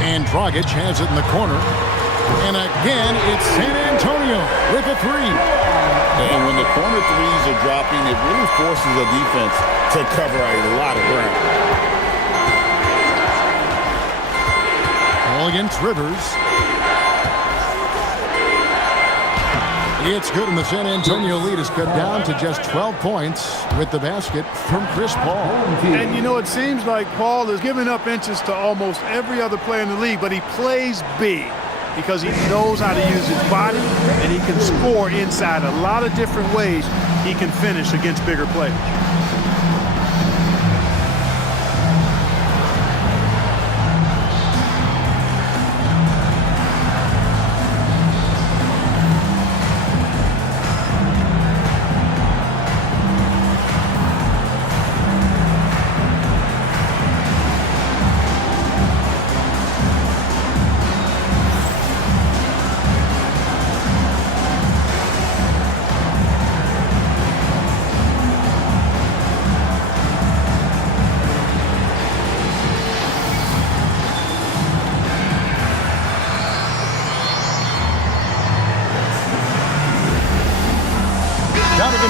And Dragic has it in the corner. And again, it's San Antonio with a three. And when the corner threes are dropping, it really forces a defense to cover a lot of ground. All against Rivers. It's good, and the San Antonio lead is cut down to just 12 points with the basket from Chris Paul. And, you know, it seems like Paul is giving up inches to almost every other player in the league, but he plays big because he knows how to use his body, and he can score inside a lot of different ways. He can finish against bigger players.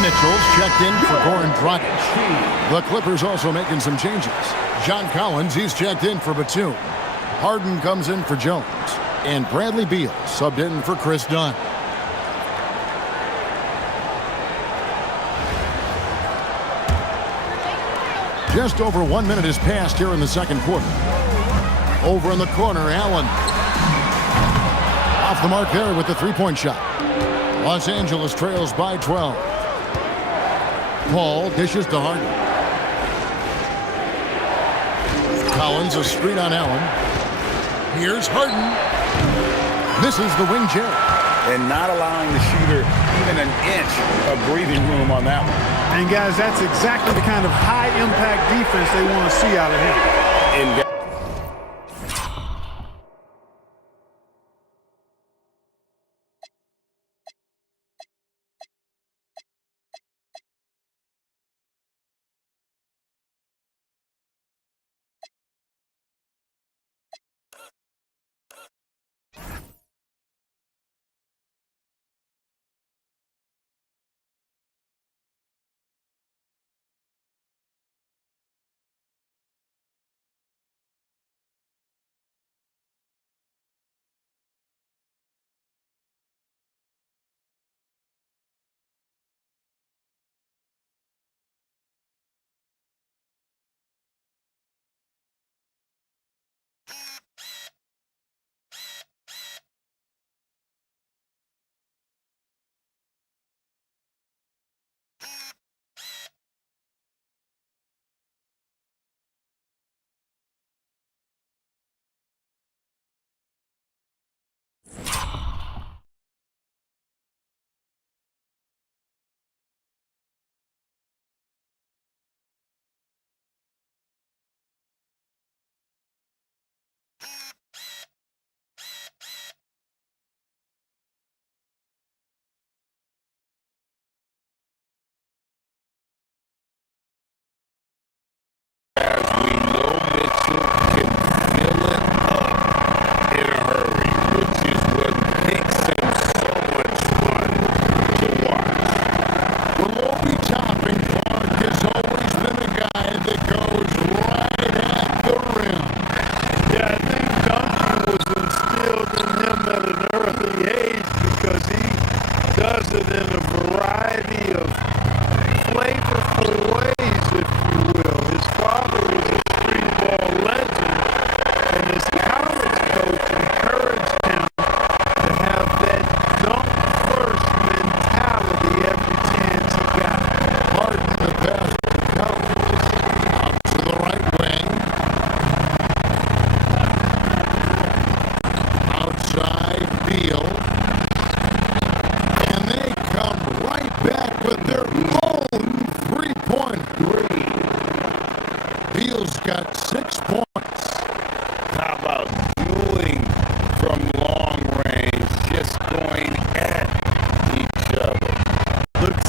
Mitchell's checked in for Goran Dragic. The Clippers also making some changes. John Collins, he's checked in for Batum. Harden comes in for Jones. And Bradley Beal subbed in for Chris Dunn. Just over 1 minute has passed here in the second quarter. Over in the corner, Allen. Off the mark there with the three-point shot. Los Angeles trails by 12. Paul dishes to Harden. Collins a screen on Allen. Here's Harden. Misses the wing jab. And not allowing the shooter even an inch of breathing room on that one. And guys, that's exactly the kind of high-impact defense they want to see out of him. And Beal's got 6 points.